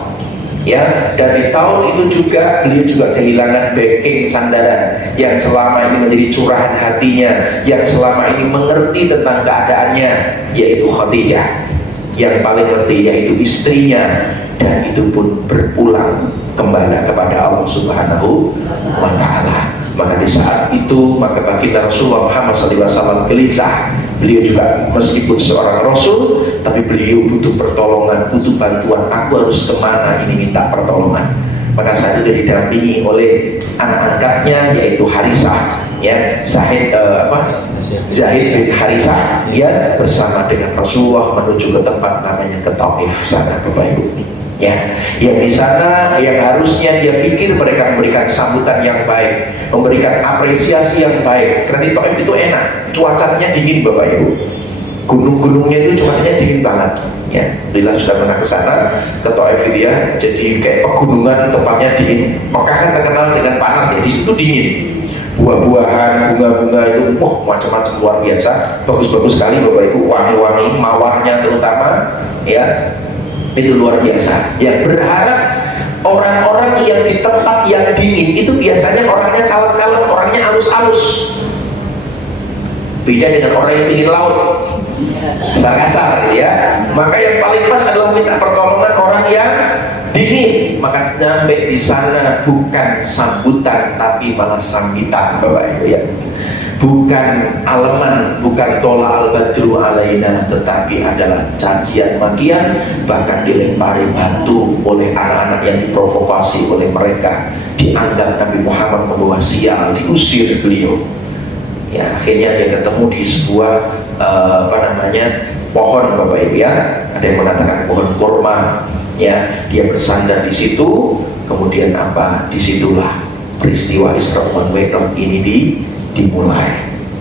Ya, dan di tahun itu juga beliau juga kehilangan backing sandaran yang selama ini menjadi curahan hatinya, yang selama ini mengerti tentang keadaannya, yaitu Khadijah. Yang paling ngerti yaitu istrinya, dan itu pun berpulang kembali kepada Allah Subhanahu wa taala. Maka di saat itu, maka baginda Rasulullah Muhammad SAW gelisah. Beliau juga meskipun seorang Rasul, tapi beliau butuh pertolongan, butuh bantuan. Aku harus kemana ini minta pertolongan? Maka saat itu didampingi oleh anak angkatnya, yaitu Harisah, ya, Zahid bin Harisah, ya, bersama dengan Rasulullah menuju ke tempat namanya ke Taif sana, Bapak Ibu. Ya, yang di sana yang harusnya dia pikir mereka memberikan sambutan yang baik, memberikan apresiasi yang baik. Karena di Taif itu enak, cuacanya dingin Bapak Ibu. Gunung-gunungnya itu cuacanya dingin banget. Ya, bila sudah pernah ke sana, ke Taif itu ya, jadi kayak pegunungan, tempatnya dingin. Mekah kan terkenal dengan panas ya, di situ dingin. Buah-buahan, bunga-bunga itu, macam-macam luar biasa, bagus-bagus sekali Bapak Ibu, wangi-wangi, mawarnya terutama, ya. Itu luar biasa. Yang berharap orang-orang yang di tempat yang dingin itu biasanya orangnya kalem-kalem, orangnya halus-halus. Beda dengan orang yang ingin laut, kasar-kasar, ya. Maka yang paling pas adalah minta pertolongan orang yang dingin. Maka sampai di sana bukan sambutan, tapi malah sambitan, Bapak Ibu, ya. Bukan aleman, bukan tola al-badru alaina, tetapi adalah cacian makian, bahkan dilempari batu oleh anak-anak yang diprovokasi oleh mereka. Dianggap Nabi Muhammad membawa sial, diusir beliau. Ya, akhirnya dia ketemu di sebuah pohon, Bapak Ibu, ya. Ada yang mengatakan pohon kurma, ya. Dia bersandar di situ. Kemudian disitulah peristiwa Isra wal Mi'raj ini dimulai,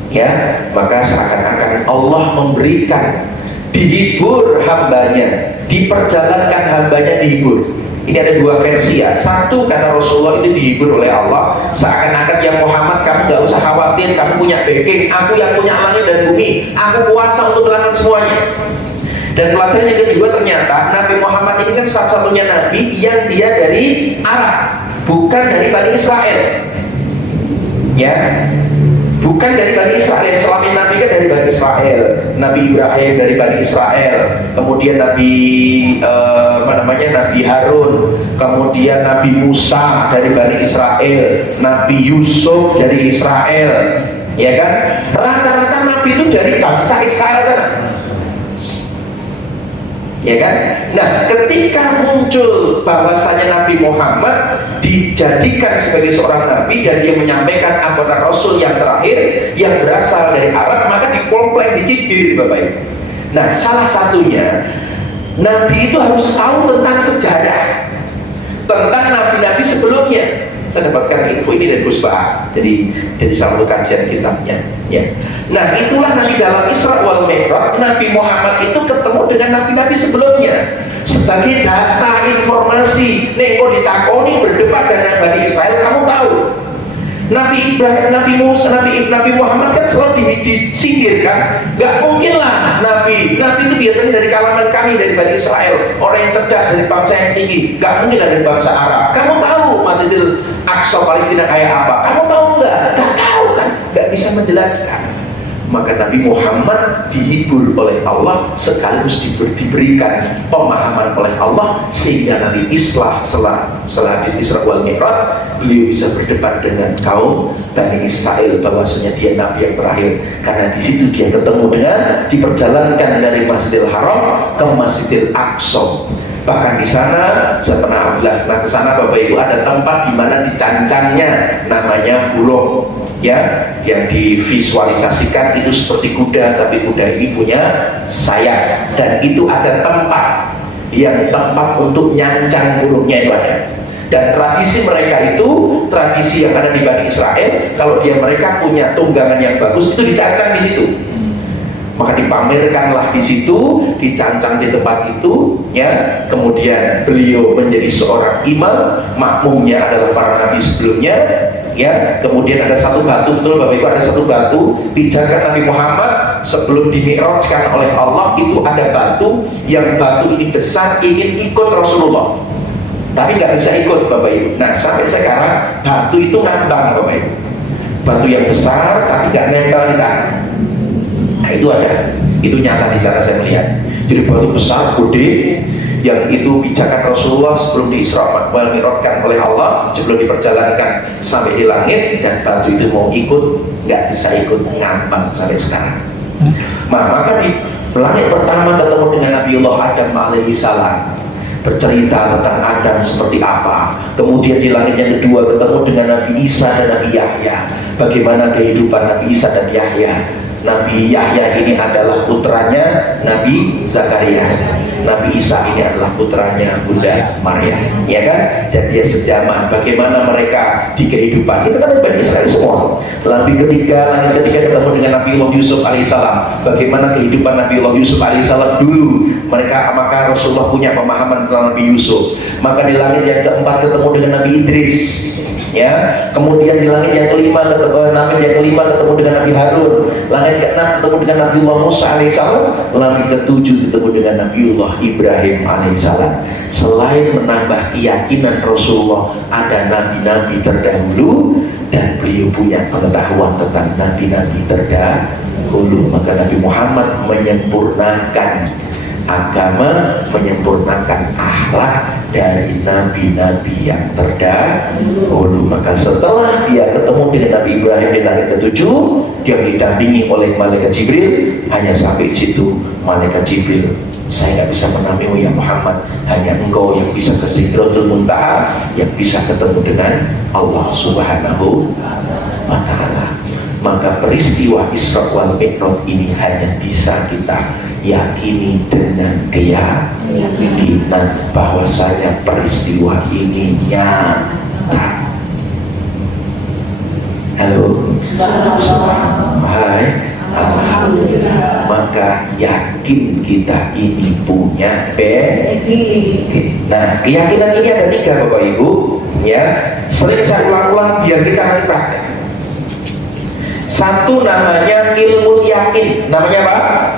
ya. Maka seakan-akan Allah memberikan, dihibur hambanya, diperjalankan hambanya dihibur. Ini ada dua versi, ya. Satu, karena Rasulullah itu dihibur oleh Allah, seakan-akan ya Muhammad, kamu gak usah khawatir, kamu punya backing, aku yang punya langit dan bumi, aku kuasa untuk melakukan semuanya. Dan pelajaran yang kedua, ternyata Nabi Muhammad ini kan satu-satunya Nabi yang dia dari Arab, bukan dari Bani Israel, ya. Bukan dari Bani Israel. Selama Nabi kan dari Bani Israel, Nabi Ibrahim dari Bani Israel, kemudian Nabi Nabi Harun, kemudian Nabi Musa dari Bani Israel, Nabi Yusuf dari Israel, ya kan? Rata-rata Nabi itu dari bangsa Israel sana, ya kan? Nah, ketika muncul bahwasanya Nabi Muhammad dijadikan sebagai seorang nabi dan dia menyampaikan anggota Rasul yang terakhir yang berasal dari Arab, maka dikomplain, dicibir, Bapak Ibu. Nah, salah satunya Nabi itu harus tahu tentang sejarah, tentang nabi-nabi sebelumnya. Saya dapatkan info ini dari Gus Ba'a, jadi salah satu kajian kitabnya, ya. Nah, itulah nanti dalam Isra wal Mi'raj Nabi Muhammad itu ketemu dengan nabi-nabi sebelumnya sebagai data informasi. Neko ditakoni berdebat dengan Bani Israel, kamu tahu Nabi Ibrahim, Nabi Musa, Nabi Muhammad kan selalu disingkirkan. Gak mungkin lah Nabi itu biasanya dari kalangan kami, dari Bani Israel, orang yang cerdas, dari bangsa yang tinggi. Gak mungkin dari bangsa Arab. Kamu tahu Masjidil Aqsa Palestina kayak apa? Kamu tahu nggak? Gak tahu kan? Gak bisa menjelaskan. Maka Nabi Muhammad dihibur oleh Allah, sekaligus diberikan pemahaman oleh Allah, sehingga nanti setelah Isra wal Mi'raj beliau bisa berdebat dengan kaum Bani Israel bahwasanya dia Nabi yang terakhir, karena di situ dia ketemu dengan, diperjalankan dari Masjidil Haram ke Masjidil Aqsa. Bahkan di sana saya pernah ke sana, Bapak Ibu, ada tempat di mana dicancangnya namanya burung, ya, yang divisualisasikan itu seperti kuda, tapi kuda ini punya sayap, dan itu ada tempat yang tempat untuk nyancang burungnya itu ada. Dan tradisi mereka itu, tradisi yang ada di Bani Israel, kalau mereka punya tunggangan yang bagus itu dicancang di situ. Maka dipamerkanlah di situ, dicancang di tempat itu, ya. Kemudian beliau menjadi seorang imam, makmumnya adalah para nabi sebelumnya, ya. Kemudian ada satu batu, betul Bapak Ibu, ada satu batu pijakan Nabi Muhammad sebelum dimi'rajkan oleh Allah. Itu ada batu, yang batu ini besar, ingin ikut Rasulullah, tapi nggak bisa ikut Bapak Ibu. Nah, sampai sekarang batu itu ngambang Bapak Ibu, batu yang besar tapi nggak nempel di tanah. Nah, itu ada, itu nyata di sana saya melihat. Jadi batu besar, gede, yang itu pijakan Rasulullah sebelum di-Isra wal Mi'rajkan oleh Allah, sebelum diperjalankan sampai di langit, dan batu itu mau ikut, nggak bisa ikut, ngambang sampai sekarang. Nah, maka di langit pertama ketemu dengan Nabiullah Adam alaihi salam, bercerita tentang Adam seperti apa. Kemudian di langit yang kedua ketemu dengan Nabi Isa dan Nabi Yahya, bagaimana kehidupan Nabi Isa dan Yahya. Nabi Yahya ini adalah putranya Nabi Zakaria, Nabi Isa ini adalah putranya Bunda Maryam, ya kan? Dan dia sejaman. Bagaimana mereka di kehidupan, itu kan Bani Israel semua. Langit ketiga ketemu dengan Nabiullah Yusuf alaihissalam, bagaimana kehidupan Nabiullah Yusuf alaihissalam dulu. Maka Rasulullah punya pemahaman tentang Nabi Yusuf. Maka di langit yang keempat ketemu dengan Nabi Idris, ya. Kemudian di langit yang kelima ketemu dengan Nabi Harun, langit keenam ketemu dengan Nabiullah Musa alaihissalam, langit ketujuh ketemu dengan Nabiullah Ibrahim alaihissalam. Selain menambah keyakinan Rasulullah ada nabi-nabi terdahulu, dan beliau punya pengetahuan tentang nabi-nabi terdahulu, maka Nabi Muhammad menyempurnakan agama, menyempurnakan akhlak dari nabi-nabi yang terdahulu. Maka setelah dia ketemu dengan Nabi Ibrahim di langit ketujuh, dia didampingi oleh malaikat Jibril. Hanya sampai situ malaikat Jibril, saya nggak bisa menamimu ya Muhammad, hanya engkau yang bisa ke Sidratul Muntaha, yang bisa ketemu dengan Allah Subhanahu wa ta'ala. Maka peristiwa Isra wal Mi'raj ini hanya bisa kita yakini dengan keyakinan bahwasanya peristiwa ini nyata. Halo, hai, alhamdulillah. Maka yakin kita ini punya Nah, keyakinan ini ada tiga Bapak Ibu, ya. Sering saya ulang-ulang biar kita nanti praktek. Satu namanya ilmu yakin. Namanya apa?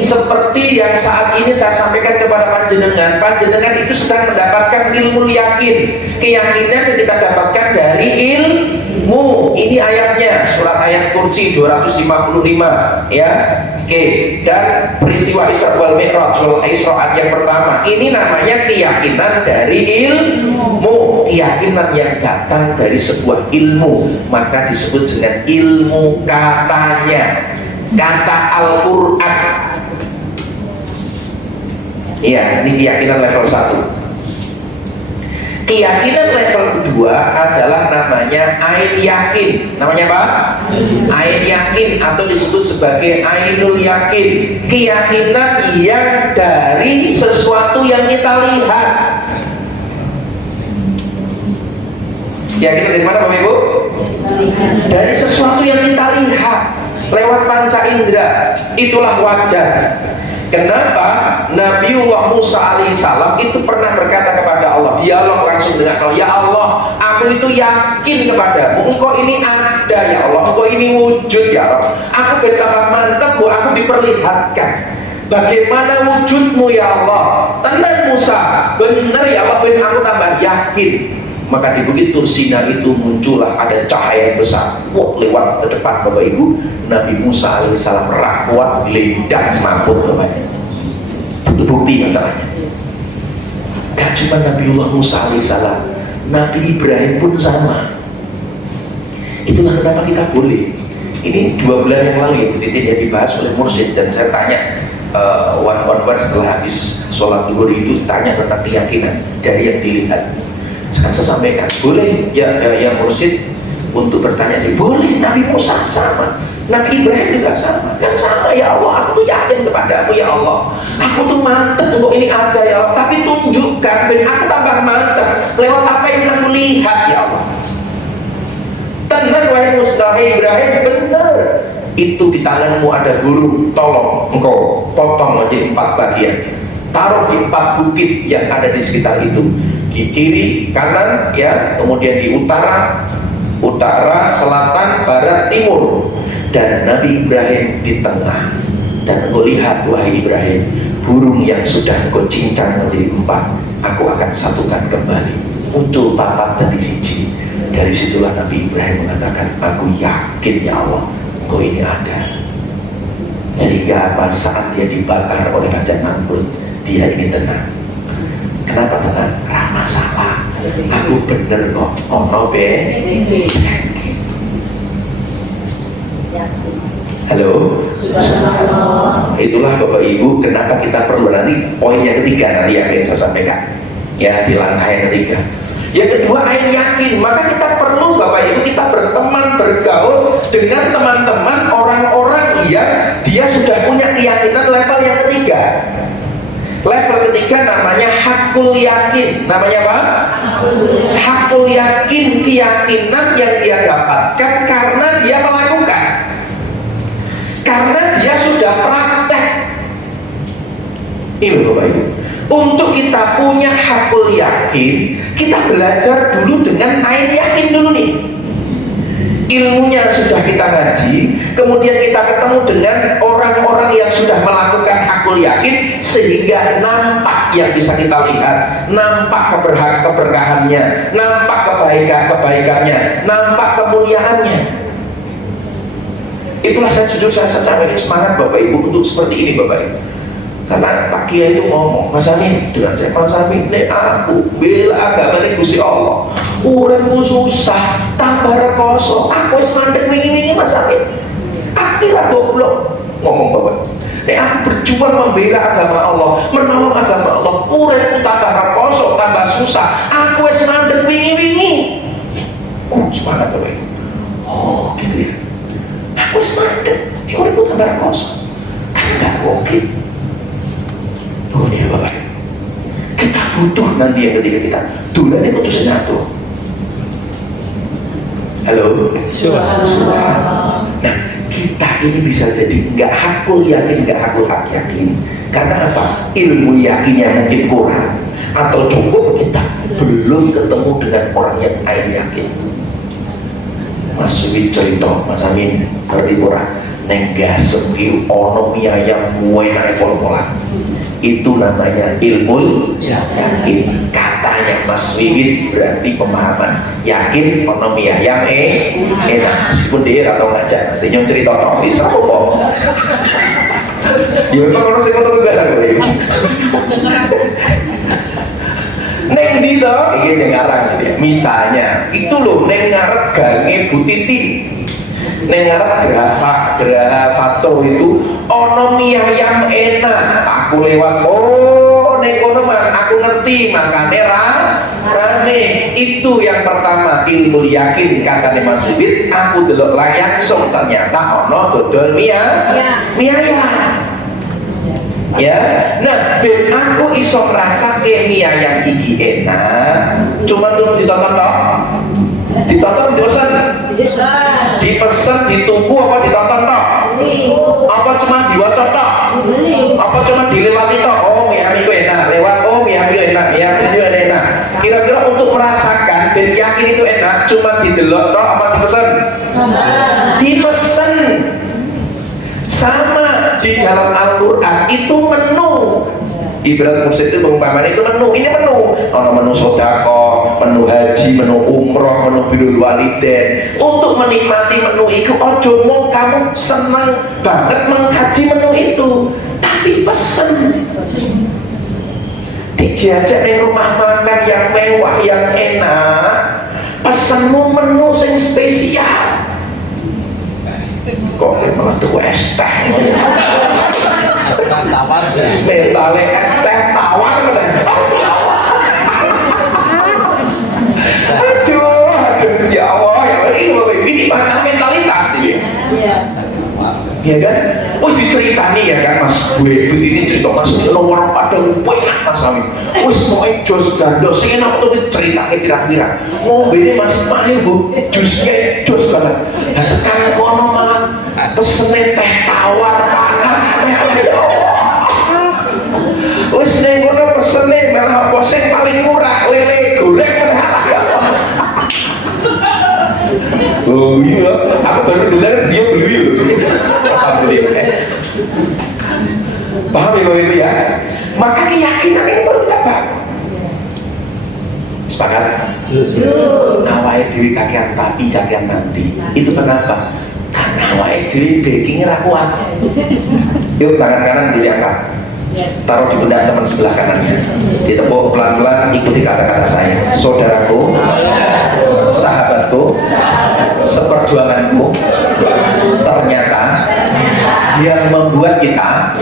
Seperti yang saat ini saya sampaikan kepada panjenengan. Panjenengan itu sedang mendapatkan ilmu yakin, keyakinan yang kita dapatkan dari ilmu. Ini ayatnya, surat ayat Kursi 255, ya. Oke. Dan peristiwa Isra wal Mi'raj, surat Isra yang pertama. Ini namanya keyakinan dari ilmu, keyakinan yang datang dari sebuah ilmu, maka disebut dengan ilmu katanya, kata Al-Quran. Iya, ini keyakinan level 1. Keyakinan level kedua adalah namanya ain yakin. Namanya apa? Ain yakin, atau disebut sebagai ainul yakin, keyakinan yang dari sesuatu yang kita lihat. Keyakinan dari mana Bapak Ibu? Dari sesuatu yang kita lihat lewat panca indera. Itulah wajar. Kenapa Nabiullah Musa alaihissalam itu pernah berkata kepada Allah, dialog langsung dengan Allah, ya Allah, aku itu yakin kepadamu, engkau ini ada ya Allah, engkau ini wujud ya Allah. Aku betapa mantap bu, aku diperlihatkan bagaimana wujudmu ya Allah. Tenang Musa, benar ya Allah, ben aku tambah yakin. Maka di Bukit Tursina itu muncullah ada cahaya yang besar, lewat ke depan Bapak Ibu. Nabi Musa alaihissalam rakwat geledak semaput Bapak Ibu. Itu bukti masalahnya. Gak cuma Nabiullah Musa alaihissalam, Nabi Ibrahim pun sama. Itulah kenapa kita boleh. Ini 2 bulan yang lalu ya Bu Titin, ya, dibahas oleh Mursyid, dan saya tanya one setelah habis sholat zuhur itu, tanya tentang keyakinan dari yang dilihat. Sekarang saya sampaikan, boleh ya Mursyid untuk bertanya, boleh. Nabi Musa sama, Nabi Ibrahim juga sama, kan sama, ya Allah, aku tuh yakin kepadamu ya Allah, aku tuh mantep untuk ini ada ya Allah, tapi tunjukkan dan aku tambah mantep lewat apa yang aku lihat ya Allah. Tenang wahai Nabi Ibrahim, benar itu di tanganmu ada guru, tolong engkau potong menjadi 4 bagian, taruh di 4 bukit yang ada di sekitar itu, di kiri, kanan, ya, kemudian di utara, selatan, barat, timur, dan Nabi Ibrahim di tengah. Dan engkau lihat wahai Ibrahim, burung yang sudah engkau cincang menjadi 4, aku akan satukan kembali, muncul 4 dari siji. Dari situlah Nabi Ibrahim mengatakan, aku yakin ya Allah, engkau ini ada. Sehingga apa, saat dia dibakar oleh Raja Namrud, dia ini tenang. Kenapa tenang? Ramah salah, aku bener kok, ono be. Halo. Itulah Bapak Ibu kenapa kita perlu, nanti poin yang ketiga nanti yang saya sampaikan, ya, di langkah yang ketiga. Yang kedua, ain yakin. Maka kita perlu Bapak Ibu, kita berteman, bergaul dengan teman-teman orang-orang yang dia sudah punya keyakinan level yang ketiga. Level ketiga namanya hakul yakin. Namanya apa? Hakul yakin, keyakinan yang dia dapatkan karena dia melakukan, karena dia sudah praktek. Ini Bapak Ibu, untuk kita punya hakul yakin, kita belajar dulu dengan ain yakin dulu nih. Ilmunya sudah kita ngaji, kemudian kita ketemu dengan orang-orang yang sudah melakukan hakul yakin, sehingga nampak yang bisa kita lihat, nampak keberkahannya, nampak kebaikannya, nampak kemuliaannya. Itulah saya jujur, saya sangat semangat Bapak Ibu untuk seperti ini Bapak Ibu. Karena Pak Kiai itu ngomong, Mas Amin, dengan saya, Mas Amin, nek aku bela agama ini Gusti Allah, uripku susah, tambah rekoso, aku wis mandek wingi-wingi Mas Amin. Akhirnya goblok, ngomong Bapak. Nek aku berjuang membela agama Allah, menolong agama Allah, uripku tambah rekoso, tambah susah, aku wis mandek wingi-wingi. Semangat Bapak. Oh, gitu ya. Aku wis mandek, uripku tambah rekoso. Kan enggak mungkin. Oh ya Bapak, kita butuh nanti yang ketiga kita dulu ini kudu senyatu. Halo. Nah, kita ini bisa jadi nggak hakul yakin, nggak hakul hak yakin. Karena apa? Ilmu yakinnya mungkin kurang, atau cukup kita belum ketemu dengan orang yang ain yakin. Mas Wid cerita, Mas Amin, ngerti kurang? Neng gasem ki ono mie ayam muai naik pola-pola. Itu namanya ilmu yakin. Katanya Mas Wigit berarti pemahaman yakin ono mie ayam enak. Meskipun dia atau ngajak, mestinya cerita tok wis apa kok. Ya memang ono sing ngono enggak lah kowe. Neng di to iki ning ngarang gitu ya. Misalnya, itu loh neng ngarep gange Bu Titi. Neng ngarep Gravato itu ono mie ayam enak. Aku lewat, oh neng kono Mas, aku ngerti, makanya rame. Itu yang pertama, ilmu yakin katanya Mas Bibit. Aku delok langsung ternyata ono dodol mie ayam. Ya, nah, ben aku iso ngrasake mie ayam iki enak. Cuma turun ditonton toh. Ditonton bosan. Dipesan, ditunggu apa ditonton toh? Apa cuma diwaca toh? Apa cuma dilewati toh? Oh, mie ayam itu enak. Lewat, oh mie ayam itu enak. Mie ayam itu enak. Kira-kira untuk merasakan dan yakin itu enak, cuma didelok toh apa dipesan? Dipesan. Sama di dalam Al-Quran itu menu. Ibarat mursyid itu pengumpamaan itu menu. Ini menu. Ono menu sodako, menu haji, menu umroh, menu birrul walidain. Untuk menikmati menu itu, ojo mau kamu senang banget mengkaji menu itu, tapi pesen. Dijajak di rumah makan yang mewah, yang enak, pesenmu menu yang spesial. Kok malah tuh es teh tawar mentale es teh tawar aduh si Allah ya ini macam mentalitas ini. ya kan? Wis diceritani ya kan Mas, gue ini cerita Mas nomor padang banyak Mas Amin. Wis pokoke jos gandol sing enak tuh ceritake kira-kira. Ngombene Mas Mail Bu, jusnya jos banget. Lah tekan kono malah pesene teh tawar panas. Wis ning kono pesene malah apa sing paling murah lele goreng berhala. Oh iya, aku baru dengar dia beli loh. Alhamdulillah. Paham ya Bapak Ibu ya? Maka keyakinan ini perlu kita bangun. Sepakat? Awake dhewe kakean tapi kakean nanti. Itu kenapa? Karena awake dhewe backingnya ra kuat. Yuk tangan kanan diangkat. Taruh di pundak teman sebelah kanannya. Ditepuk pelan-pelan, ikuti kata-kata saya. Saudaraku, sahabatku, seperjuanganku, ternyata yang membuat kita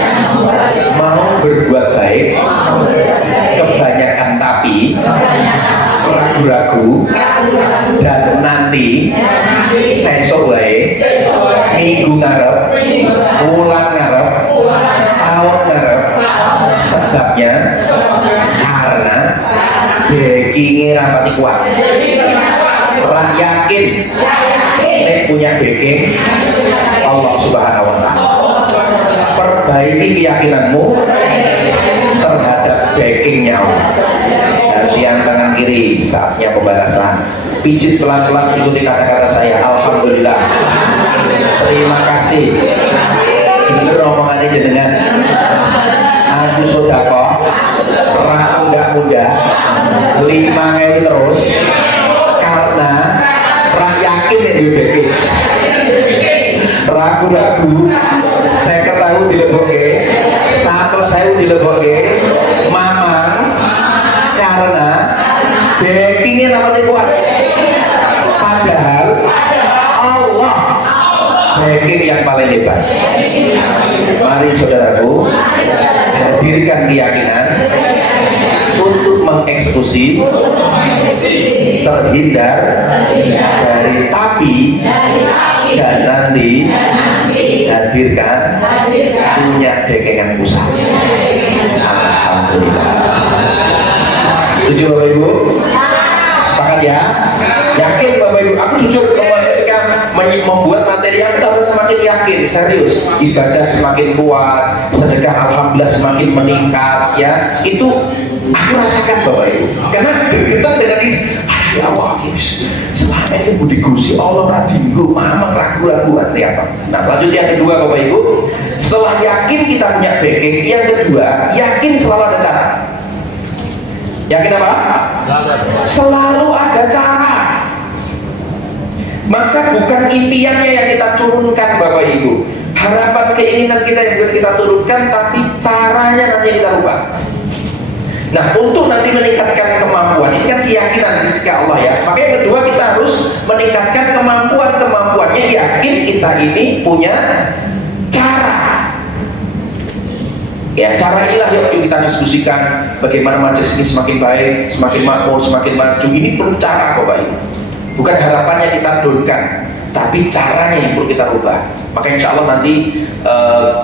mau berbuat baik kebanyakan tapi ragu-ragu dan nanti sesuk wae minggu ngarep bulan ngarep tahun ngarep sebabnya karena backingnya rapati kuat. Orang yakin nek punya backing Allah Subhanahu wa Ta'ala. Perbaiki keyakinanmu terhadap backingnya Allah. Gantian tangan kiri, saatnya pembalasan. Pijit pelan-pelan, ikuti kata-kata saya. Alhamdulillah. Terima kasih. Bener omongannya jenengan. Aku sodako, ra muda-muda, 5.000 terus. Karena yakin yang dibeki ragu-ragu saya ketahui dileboke 100.000 dileboke mamang karena backingnya namanya kuat padahal Allah backing yang paling hebat. Mari saudaraku hadirkan keyakinan untuk mengeksekusi terhindar dari tapi dan nanti hadirkan punya dekengan pusat. Alhamdulillah. Setuju Bapak Ibu? Sepakat ya? Yakin Bapak Ibu? Aku jujur ketika membuat materi yang semakin yakin, serius. Ibadah semakin kuat, sedekah alhamdulillah semakin meningkat ya. Itu aku rasakan Bapak Ibu. Karena bergetar dengan ya Allah, selama ini budi gusi Allah radinggu, mama ragu-raguan apa. Nah lanjut yang kedua Bapak Ibu, setelah yakin kita punya backing, yang kedua yakin selalu ada cara. Yakin apa? Selalu ada cara. Maka bukan impiannya yang kita turunkan Bapak Ibu, harapan keinginan kita yang kita turunkan, tapi caranya nanti kita rubah. Nah, untuk nanti meningkatkan kemampuan, ini kan keyakinan rizki Allah ya. Maka yang kedua kita harus meningkatkan kemampuannya, yakin kita ini punya cara. Ya, cara inilah yuk kita diskusikan bagaimana majelis ini semakin baik, semakin makmur, semakin maju. Ini perlu cara Bapak Ibu. Bukan harapannya kita turunkan, tapi caranya yang perlu kita rubah. Maka insya Allah nanti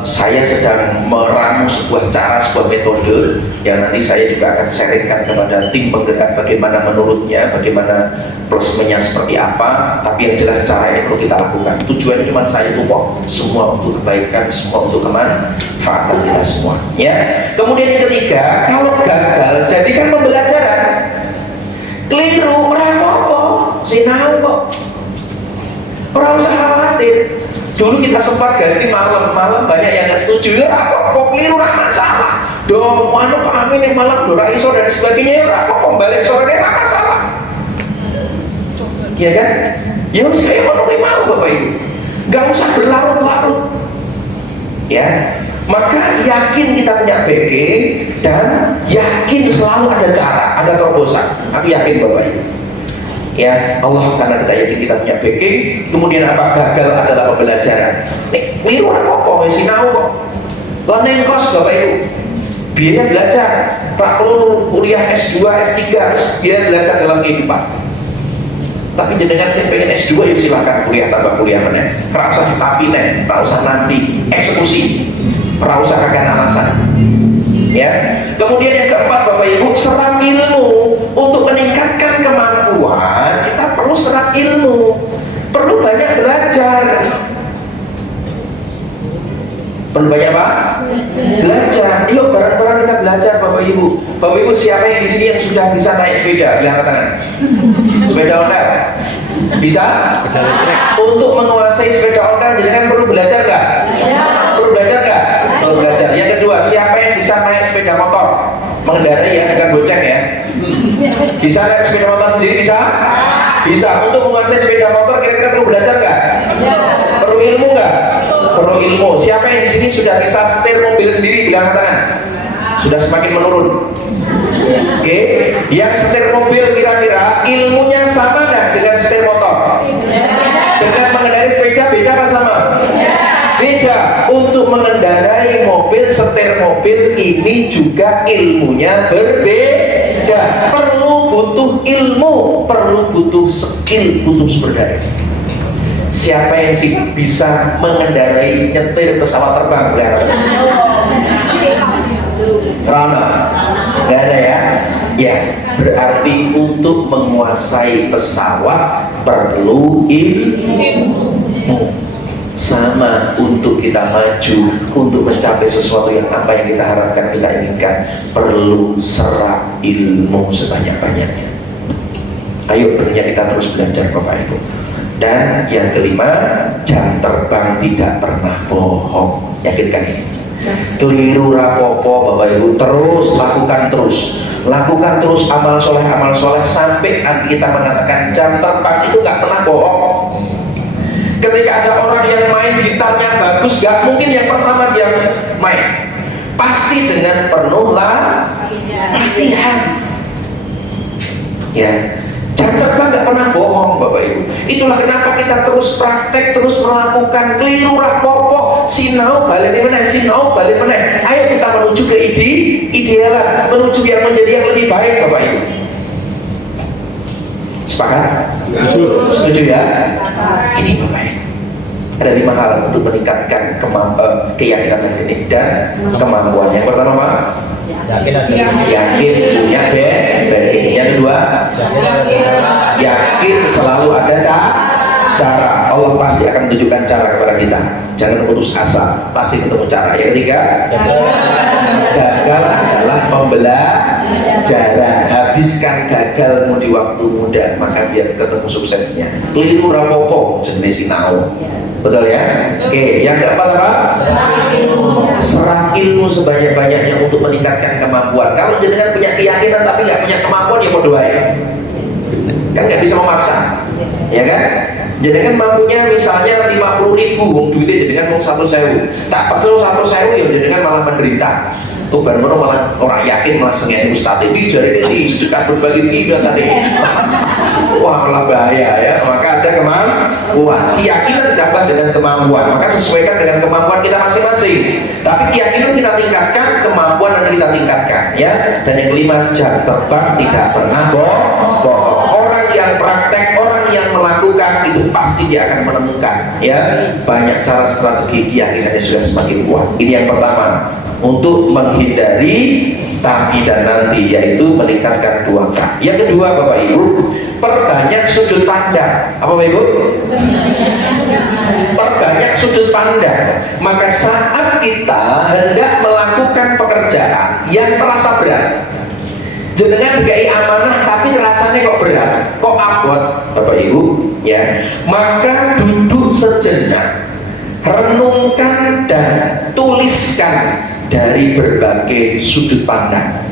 saya sedang meramu sebuah cara, sebuah metode yang nanti saya juga akan sharingkan kepada tim penggerak bagaimana menurutnya, bagaimana plusnya seperti apa. Tapi yang jelas cara yang perlu kita lakukan. Tujuannya cuma saya itu kok, semua untuk kebaikan, semua untuk kemanfaatan kita semua. Ya. Kemudian yang ketiga, kalau gagal jadikan pembelajaran. Keliru, apa-apa, sinau kok. Orang usah khawatir. Dulu kita sempat gaji malam banyak yang nggak setuju. Ya apa kok keliru, nggak masalah. Dong, mana Pak Amin yang malam dora iso dan sebagainya. Ya apa kok balik sore nggak masalah. Ya kan? Ya harus kayak mau Bapak Ibu. Nggak usah berlarut-larut. Ya. Maka yakin kita punya backing dan yakin selalu ada cara, ada terobosan. Aku yakin Bapak Ibu. Ya Allah, karena kita yakin kita punya backing, kemudian apa gagal adalah pembelajaran. Nih, keliru apa? Sinau kok. Lan kos Bapak Ibu. Biaya belajar. Pak perlu kuliah S2, S3, terus biaya belajar dalam kehidupan. tapi jenengan sing pengen S2 ya silakan kuliah tambah kuliah meneh. Ora usah dipapinen, ora usah nanti eksekusi. Ora usah kakek alasan. Ya. Kemudian yang keempat Bapak Ibu, serap ilmu. Untuk meningkatkan kemampuan, kita perlu serap ilmu. Perlu banyak belajar. Perlu banyak apa? Belajar. Yuk bareng-bareng kita belajar Bapak Ibu. Bapak Ibu siapa yang di sini yang sudah bisa naik sepeda? Bilang tangan. Sepeda ontel. Bisa? Untuk menguasai sepeda ontel, jadi kan perlu belajar nggak? Perlu belajar nggak? Perlu belajar. Yang kedua, siapa yang bisa naik sepeda motor? Mengendarai ya, dengan goceng ya. Bisa naik sepeda motor sendiri bisa? Bisa. Untuk menguasai sepeda motor kira-kira perlu belajar nggak? Perlu ilmu nggak? Perlu ilmu. Siapa yang di sini sudah bisa setir mobil sendiri? Bilang tangan. Sudah semakin menurun. Oke, yang setir mobil kira-kira ilmunya sama nggak dengan setir motor? Dengan mengendarai sepeda beda apa sama? Beda. Untuk mengendarai mobil, setir mobil ini juga ilmunya berbeda. Perlu butuh ilmu, perlu butuh skill, butuh sumber daya. Siapa yang sih bisa mengendarai nyetir pesawat terbang? Rana, nggak ada ya? Ya, berarti untuk menguasai pesawat perlu ilmu. Sama untuk kita maju, untuk mencapai sesuatu yang apa yang kita harapkan, kita inginkan, perlu serap ilmu sebanyak-banyaknya. Ayo tentunya kita terus belajar Bapak Ibu. Dan yang kelima, jam terbang tidak pernah bohong. Yakinkan ini. Keliru rapopo Bapak Ibu, terus lakukan terus amal soleh sampai kita mengatakan jam terbang itu nggak pernah bohong. Ketika ada orang yang main gitarnya bagus, gak mungkin yang pertama dia main. Pasti dengan penuh latihan. Ya, jam terbang gak pernah bohong Bapak Ibu. Itulah kenapa kita terus praktek, terus melakukan. Keliru rapopo, sinau balik mana. Ayo kita menuju ke idealan, menuju yang menjadi yang lebih baik Bapak Ibu. Sepakat? Setuju ya? Ini Bapak Ibu. Ada 5 hal untuk meningkatkan keyakinan dan kemampuan. Yang pertama, yakin punya backing. Yang kedua, yakin selalu ada cara. Allah pasti akan menunjukkan cara kepada kita. Jangan putus asa, pasti ketemu cara. Yang ketiga, gagal adalah pembelajaran. Habiskan gagalmu di waktu muda, maka biar ketemu suksesnya. Keliru rapopo jenis sinau. Betul ya? Oke, yang keempat apa? Serap ilmu sebanyak-banyaknya untuk meningkatkan kemampuan. Kalau jenengan punya keyakinan tapi nggak punya kemampuan, ya mau doain. Kan nggak bisa memaksa, ya kan? Jenengan mampunya misalnya 50.000, duitnya jenengan mau 1.000. Tak perlu 1.000 ya jenengan malah menderita. Tuh baru malah orang yakin malah sengit ustadz ini jadi ini sudah berbagi tiga tadi. Wah malah bahaya ya. Maka ada kemampuan. Keyakinan dapat dengan kemampuan. Maka sesuaikan dengan kemampuan kita masing-masing. Tapi keyakinan kita tingkatkan, kemampuan nanti kita tingkatkan, ya. Dan yang kelima, jam terbang tidak pernah bohong. Orang yang praktek, orang yang melakukan itu pasti dia akan menemukan, ya, banyak cara strategi keyakinannya sudah semakin kuat. Ini yang pertama, untuk menghindari tapi dan nanti, yaitu meningkatkan 2K. Yang kedua Bapak Ibu, perbanyak sudut pandang. Apa Bapak Ibu? Perbanyak sudut pandang. Maka saat kita hendak melakukan pekerjaan yang terasa berat, jenengan dikai amanah tapi rasanya kok berat, kok abot Bapak Ibu, ya, maka duduk sejenak, renungkan dan tuliskan dari berbagai sudut pandang.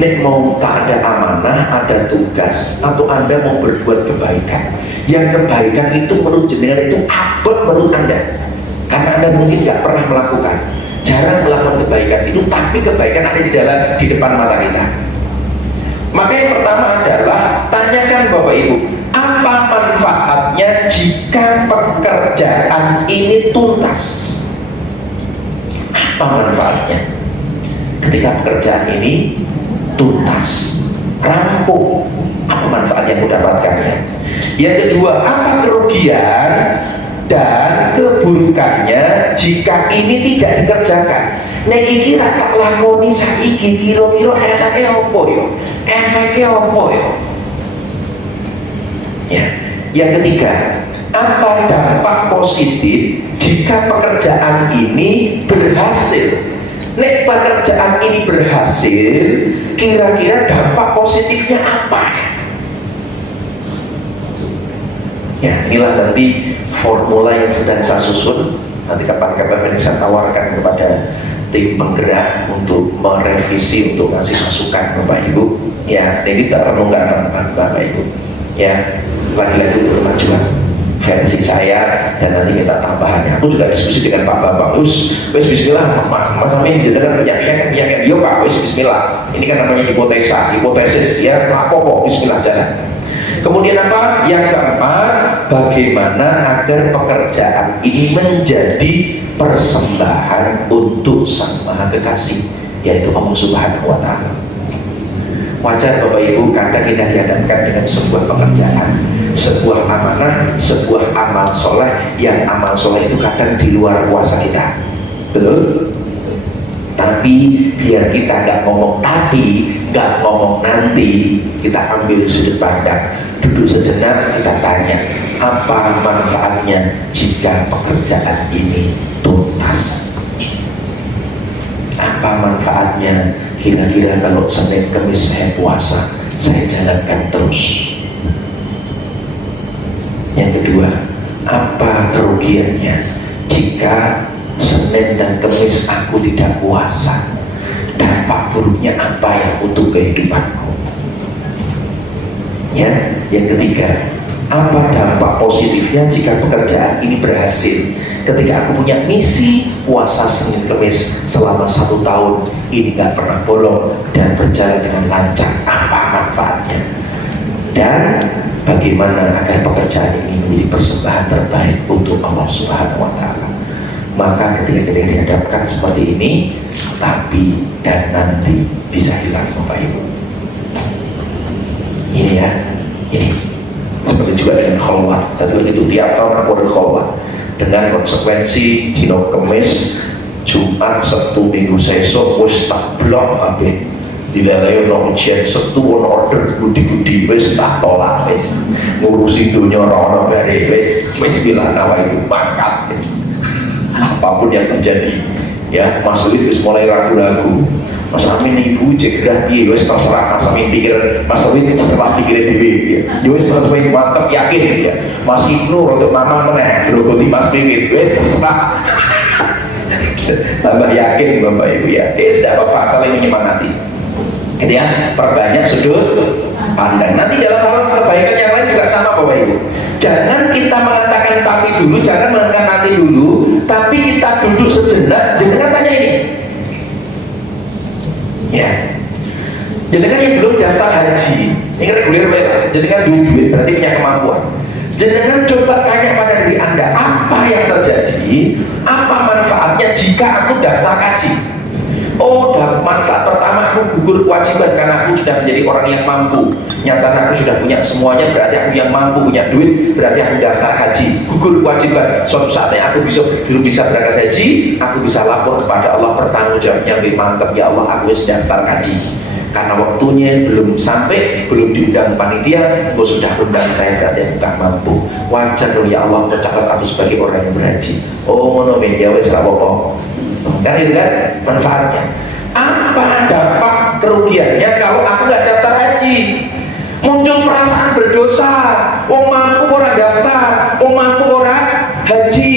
Nek mau tak ada amanah, ada tugas, atau Anda mau berbuat kebaikan, yang kebaikan itu menurut jenengan itu abot menurut Anda, karena Anda mungkin nggak pernah melakukan, jarang melakukan kebaikan itu, tapi kebaikan ada di depan mata kita. Maka yang pertama adalah tanyakan Bapak Ibu, apa manfaatnya jika pekerjaan ini tuntas? Apa manfaatnya ketika pekerjaan ini tuntas? rampung. Apa manfaat yang aku dapatkannya? Yang kedua, apa kerugian dan keburukannya jika ini tidak dikerjakan? Nek iki ra tak lakoni saiki kira-kira enake apa ya? Efeknya apa ya? Ya. Yang ketiga, apa dampak positif jika pekerjaan ini berhasil? Nek pekerjaan ini berhasil, kira-kira dampak positifnya apa? Ya, inilah nanti formula yang sedang saya susun. Nanti kapan-kapan saya tawarkan kepada tim penggerak untuk merevisi, untuk ngasih masukan Bapak Ibu. Ya, ini tak renungkan Bapak Ibu. Ya, lagi-lagi bermajuan versi saya, dan nanti kita tambahannya. Aku juga diskusi dengan Pak Bapak. Wes bismillah, Mas Amin dengan penyakitan, yo Pak, wes bismillah. Ini kan namanya hipotesis ya, apa bismillah jalan. Kemudian apa? Yang keempat, bagaimana agar pekerjaan ini menjadi persembahan untuk Sang Maha Kekasih, yaitu Allah Subhanahu wa Ta'ala. Wajar Bapak Ibu, kadang kita dihadapkan dengan sebuah pekerjaan, sebuah amanah, sebuah amal soleh, yang amal soleh itu kadang di luar kuasa kita. Betul? Tapi biar kita nggak ngomong tapi, nggak ngomong nanti, kita ambil sudut pandang, duduk sejenak, kita tanya, apa manfaatnya jika pekerjaan ini tuntas? Apa manfaatnya kira-kira kalau Senin Kemis saya puasa, saya jalankan terus? Yang kedua, apa kerugiannya jika Senin dan Kemis aku tidak puasa? Dampak buruknya apa ya untuk kehidupanku? Ya, yang ketiga, apa dampak positifnya jika pekerjaan ini berhasil? Ketika aku punya misi puasa Senin Kemis selama 1 tahun ini nggak pernah bolong dan berjalan dengan lancar, apa manfaatnya? Dan bagaimana agar pekerjaan ini menjadi persembahan terbaik untuk Allah Subhanahu wa Ta'ala? Maka ketika kita dihadapkan seperti ini, tapi dan nanti bisa hilang Bapak Ibu. Ini ya, ini seperti juga dengan kholwat. Tadi itu tiap tahun aku berkholwat dengan konsekuensi dino Kemis, Jumat, Sabtu, Minggu sesuk wis tak blok kabeh. Dilalayo no ujian Sabtu ono order budi-budi wis tak tolak wis. Ngurusi dunia ora bare wis bilang nawa itu mangkat wis. Apapun yang terjadi ya, Mas Wid wis mulai ragu-ragu. Mas Amin ibu cekrah piye wis terserah Mas Amin pikir, Mas Wid setelah pikir dhewe ya. Wis Mas Wid mantep yakin ya. Mas Ibnu untuk mama meneh grogoti Mas Wid wis terserah. Tambah yakin Bapak Ibu ya. Tidak apa-apa, saling menyemangati. Gitu ya, perbanyak sudut pandang. Nanti dalam hal kebaikan yang lain juga sama Bapak Ibu. Jangan kita mengatakan tapi dulu, jangan mengatakan nanti dulu, tapi kita duduk sejenak, jangan tanya ini. Ya, jenengan yang belum daftar haji, ini reguler ya, jenengan duit berarti punya kemampuan. Jenengan coba tanya pada diri Anda, apa yang terjadi, apa manfaatnya jika aku daftar haji? Oh, manfaat pertama, aku gugur kewajiban karena aku sudah menjadi orang yang mampu. Nyatanya aku sudah punya semuanya, berarti aku yang mampu, punya duit, berarti aku daftar haji. Gugur kewajiban. Suatu saatnya aku belum bisa berangkat haji, aku bisa lapor kepada Allah, bertanggung jawabnya lebih mantap. Ya Allah, aku sudah daftar haji. Karena waktunya belum sampai, belum diundang panitia, aku sudah undang saya, berarti aku tak mampu. Wajar dong ya Allah, mencatat aku sebagai orang yang berhaji. Oh, mono media wes rapopo. Kan itu kan manfaatnya. Apa dampak kerugiannya kalau aku nggak daftar haji? Muncul perasaan berdosa. Oh mampu orang daftar, oh mampu orang haji,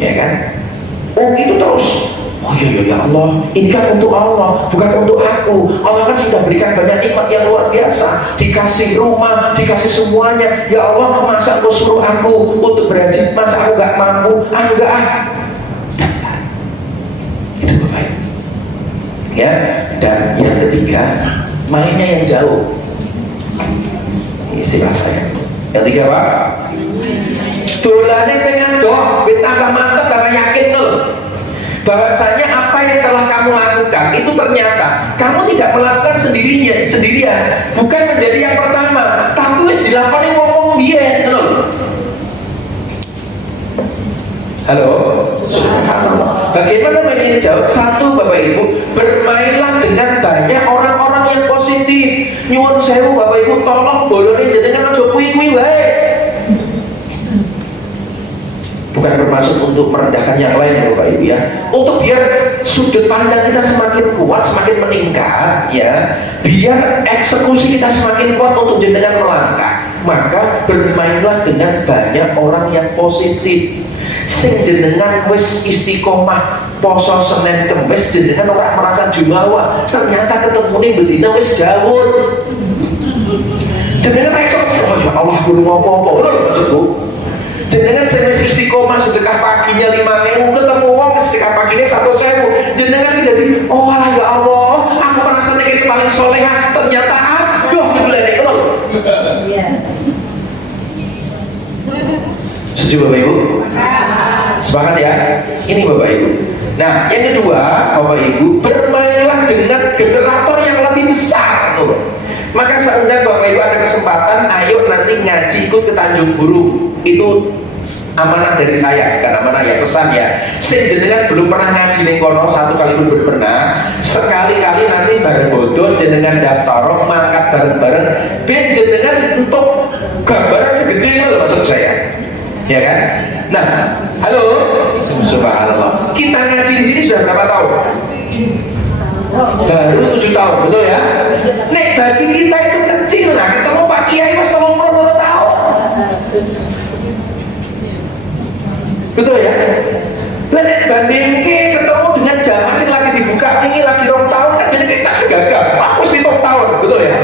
ya kan? Oh itu terus. Oh ya Allah, ini kan untuk Allah, bukan untuk aku. Allah kan sudah berikan banyak nikmat yang luar biasa, dikasih rumah, dikasih semuanya. Ya Allah, masa kau suruh aku untuk berhaji? Masa aku nggak mampu? Aku nggak itu Bapak. Ya, dan yang ketiga, mainnya yang jauh. Ini istilah saya. Yang tiga Pak, dolane sing ngadok, bet tambah mantep karena yakin loh bahwasanya apa yang telah kamu lakukan meningkat itu ternyata kamu tidak melakukan sendirian, bukan menjadi yang pertama, tapi wis dilakukan ngomong biyen, halo, subhanallah. Bagaimana menjawab? Satu, Bapak Ibu, bermainlah dengan banyak orang-orang yang positif. Nyuwun sewu Bapak Ibu, tolong bolone jenengan aja kuwi-kuwi wae. Bukan bermaksud untuk merendahkan yang lain Bapak Ibu ya, untuk biar sudut pandang kita semakin kuat, semakin meningkat ya, biar eksekusi kita semakin kuat untuk jenengan melangkah. Maka bermainlah dengan banyak orang yang positif. Sing jenengan wis istiqomah poso Senin Kemis, jenengan ora merasa jumawa, ternyata ketemune betina wis gawur. Jenengan iso, oh ya Allah guru apa-apa, lho maksudku. Jenengan sing wis istiqomah sedekah paginya 5.000, ketemu wong sedekah paginya 1.000. Jenengan iki dadi, oh alah ya Allah, aku merasa nek paling solehah, ternyata aduh dibelek lho. Iya. Setuju Bapak Ibu? Sepakat ya? Ini Bapak Ibu. Nah, yang kedua, Bapak Ibu, bermainlah dengan generator yang lebih besar. Maka seandainya Bapak Ibu ada kesempatan, ayo nanti ngaji ikut ke Tanjung Burung. Itu amanah dari saya, bukan amanah ya, pesan ya. Jenengan belum pernah ngaji ning kono, satu kali pun belum pernah. Sekali-kali nanti bareng bodoh jenengan daftar mangkat bareng-bareng. Ben jenengan untuk gambaran segede itu maksud saya. Ya kan? Nah, halo, subhanallah. Kita ngaji di sini sudah berapa tahun? Baru 7 tahun, betul ya? Nek bagi kita itu kecil, nah ketemu Pak Kiai mas 30 tahun. Betul ya? Nek bandingke ketemu dengan jamaah yang lagi dibuka ini lagi 2 tahun, kan jadi kita gagal. Aku 7 tahun, betul ya?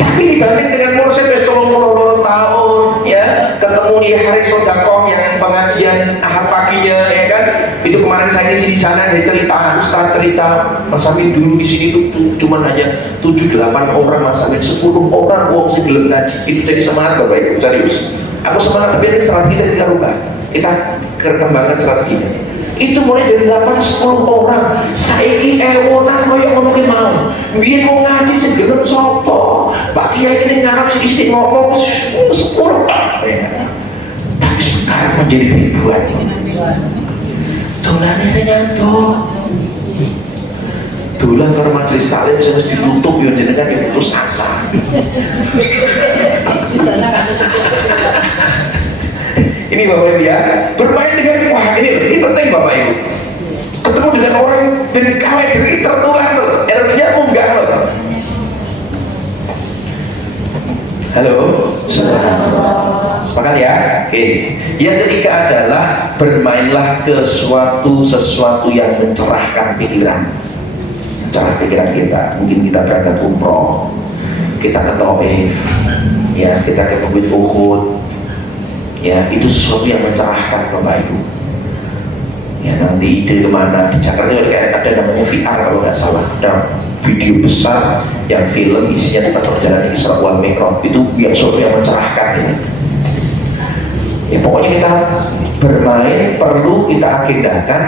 Tapi dibanding dengan mursyid wis 30 tahun, ya, ketemu di hari sodakoh yang pengajian ahad paginya, ya kan? Itu kemarin saya ngisi di sana ada cerita, Ustaz cerita Mas Amin dulu di sini tuh cuman hanya 7-8 orang, Mas Amin 10 orang, wong sing gelem ngaji. Itu jadi semangat Bapak Ibu, serius. Aku semangat, tapi ini strategi kita rubah. Kita kembangkan strateginya. Itu mulai dari 8-10 orang. Saiki ewonan koyo ngono ki mau. Biyen mau ngaji segelem sapa? Pak Kiai ini ngarep si istri ngomong 10. Tapi sekarang menjadi ribuan. Dolane saya nyantuk. Dolan karo majelis taklim harus ditutup ya jenengan ya putus asa. Ini Bapak Ibu ya, bermain dengan wah ini penting Bapak Ibu. Ketemu dengan orang dan kawin dari tertular loh, energinya munggah loh. Halo, sepakat ya? Oke. Yang ketiga adalah bermainlah ke sesuatu yang mencerahkan pikiran. Mencerahkan pikiran kita. Mungkin kita berangkat umroh, kita ke Taif, ya kita ke Bukit Uhud. Ya, itu sesuatu yang mencerahkan Bapak Ibu. Ya, nanti ide kemana di Jakarta ada namanya VR kalau nggak salah, ada video besar yang film isinya tentang perjalanan Isra wal Mi'raj. Itu sesuatu yang mencerahkan ini. Ya pokoknya kita bermain perlu kita agendakan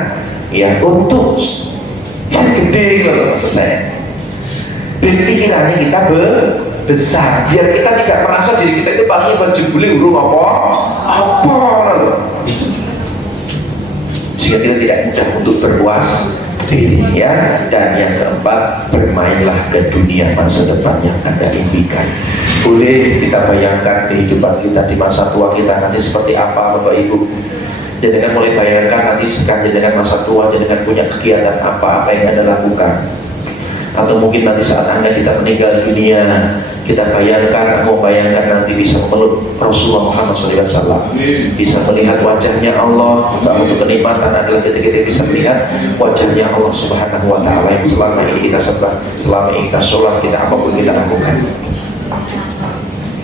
ya untuk yang gede loh maksud saya. Dan pikirannya kita besar, biar kita tidak merasa diri kita itu paling berjebuli huruf apa loh. Sehingga kita tidak mudah untuk berpuas diri ya. Dan yang keempat, bermainlah ke dunia masa depan yang Anda impikan. Boleh kita bayangkan kehidupan kita di masa tua kita nanti seperti apa Bapak Ibu. Jangan mulai bayangkan nanti sekarang dengan masa tua, jangan punya kegiatan apa yang Anda lakukan. Atau mungkin nanti saat Anda kita meninggal dunia, kita bayangkan, mau bayangkan nanti bisa memeluk Rasulullah Muhammad SAW, bisa melihat wajahnya Allah. Untuk kenikmatan adalah ketika kita bisa melihat wajahnya Allah Subhanahu Wa Taala yang selama ini kita sembah, selama ini kita sholat, kita apapun kita lakukan.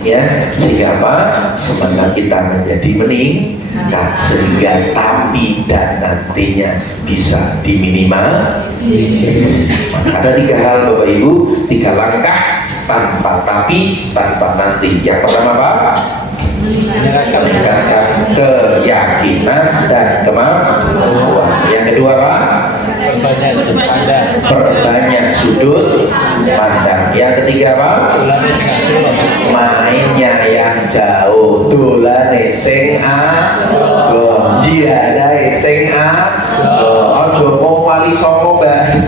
Ya, sehingga apa? Semangat kita menjadi meningkat, sehingga tapi dan nantinya bisa diminimalisir. Ada 3 hal Bapak Ibu, 3 langkah tanpa tapi, tanpa nanti. Yang pertama apa? Meningkatkan keyakinan dan kemampuan. Yang kedua apa? Perbanyak sudut pandang. Yang ketiga apa? Mainnya yang jauh, dolane sing adoh, jiadahe sing adoh. Aja mau wali songo bae.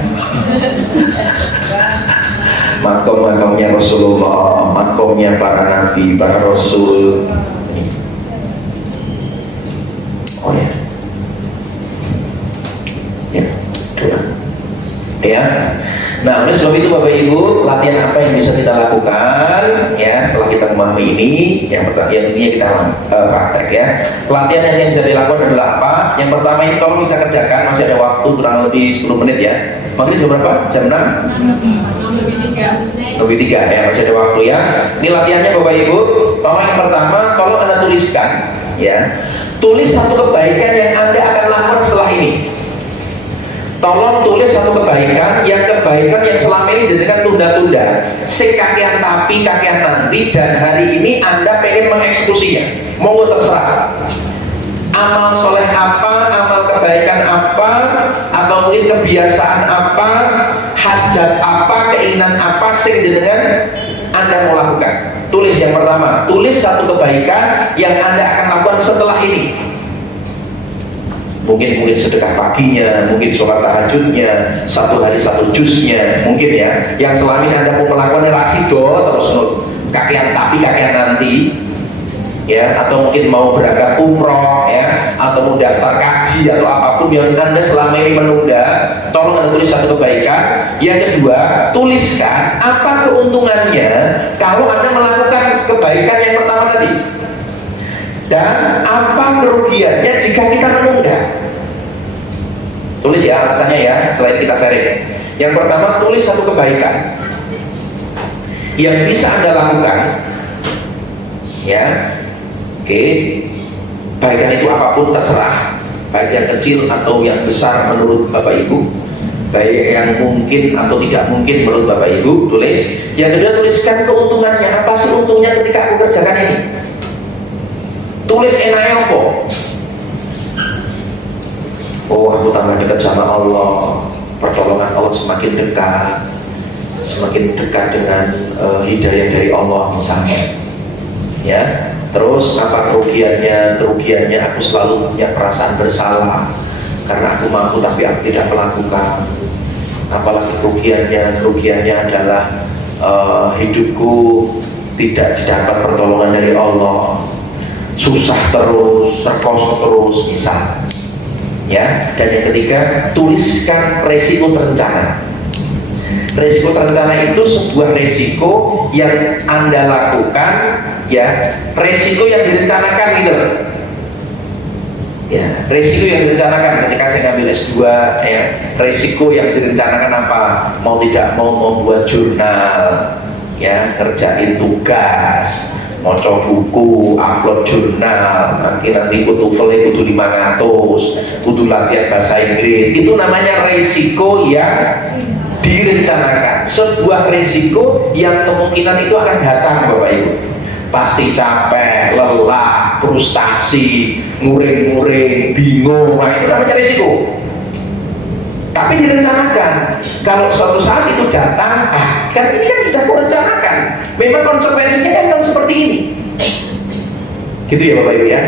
Makom-makomnya Rasulullah, makomnya para nabi, para rasul. Oh ya, ya, dua. Ya. Nah, oleh sebab itu Bapak Ibu, latihan apa yang bisa kita lakukan ya setelah kita memahami ini? Yang pertama, yang ini kita praktek ya. Latihan yang bisa dilakukan adalah apa? Yang pertama ini tolong bisa kerjakan, masih ada waktu kurang lebih 10 menit ya. Maghrib jam berapa? Jam 6? Lebih 3 ya, masih ada waktu ya. Ini latihannya Bapak Ibu. Tolong yang pertama, tolong Anda tuliskan ya. Tulis satu kebaikan yang Anda akan lakukan setelah ini. Tolong tulis satu kebaikan yang selama ini jadikan tunda-tunda, sing kakean tapi kakean nanti, dan hari ini Anda pengen mengeksekusinya. Monggo terserah. Amal soleh apa, amal kebaikan apa, atau mungkin kebiasaan apa, hajat apa, keinginan apa, sing dengan Anda mau lakukan. Tulis yang pertama, tulis satu kebaikan yang Anda akan lakukan setelah ini. Mungkin sedekah paginya, mungkin sholat tahajudnya, satu hari satu juznya, mungkin ya. Yang selama ini Anda mau melakukan relasi terus kakean tapi kakean nanti, ya. Atau mungkin mau berangkat umroh, ya, atau mau daftar kaji atau apapun yang Anda selama ini menunda. Tolong Anda tulis satu kebaikan. Yang kedua, tuliskan apa keuntungannya kalau Anda melakukan kebaikan yang pertama tadi, dan apa kerugiannya jika kita menunda. Tulis ya alasannya ya, selain kita sharing. Yang pertama, tulis satu kebaikan yang bisa Anda lakukan ya. Oke, kebaikan itu apapun terserah, baik yang kecil atau yang besar menurut Bapak Ibu, baik yang mungkin atau tidak mungkin menurut Bapak Ibu. Tulis. Yang kedua, tuliskan keuntungannya. Apa sih untungnya ketika aku kerjakan ini? Tulis enaknya apa? Oh, aku tambah dekat sama Allah, pertolongan Allah semakin dekat dengan hidayah dari Allah misalnya. Ya, terus apa kerugiannya? Kerugiannya aku selalu punya perasaan bersalah karena aku mampu tapi aku tidak melakukan. Apalagi kerugiannya adalah hidupku tidak dapat pertolongan dari Allah, susah terus, rekoso terus misal. Ya, dan yang ketiga, tuliskan resiko terencana. Resiko terencana itu sebuah resiko yang Anda lakukan, ya, resiko yang direncanakan gitu. Ya, resiko yang direncanakan ketika saya ngambil S2, ya, resiko yang direncanakan apa? Mau tidak mau membuat jurnal, ya, ngerjain tugas, moco buku, upload jurnal, nanti kudu TOEFL kudu 500, kudu latihan bahasa Inggris. Itu namanya resiko yang direncanakan. Sebuah resiko yang kemungkinan itu akan datang Bapak Ibu. Pasti capek, lelah, frustasi, nguring-nguring, bingung. Nah, itu namanya resiko. Tapi direncanakan. Kalau suatu saat itu datang, kan ini kan sudah kurencanakan. Memang konsekuensinya kan seperti ini. Gitu ya Bapak Ibu ya.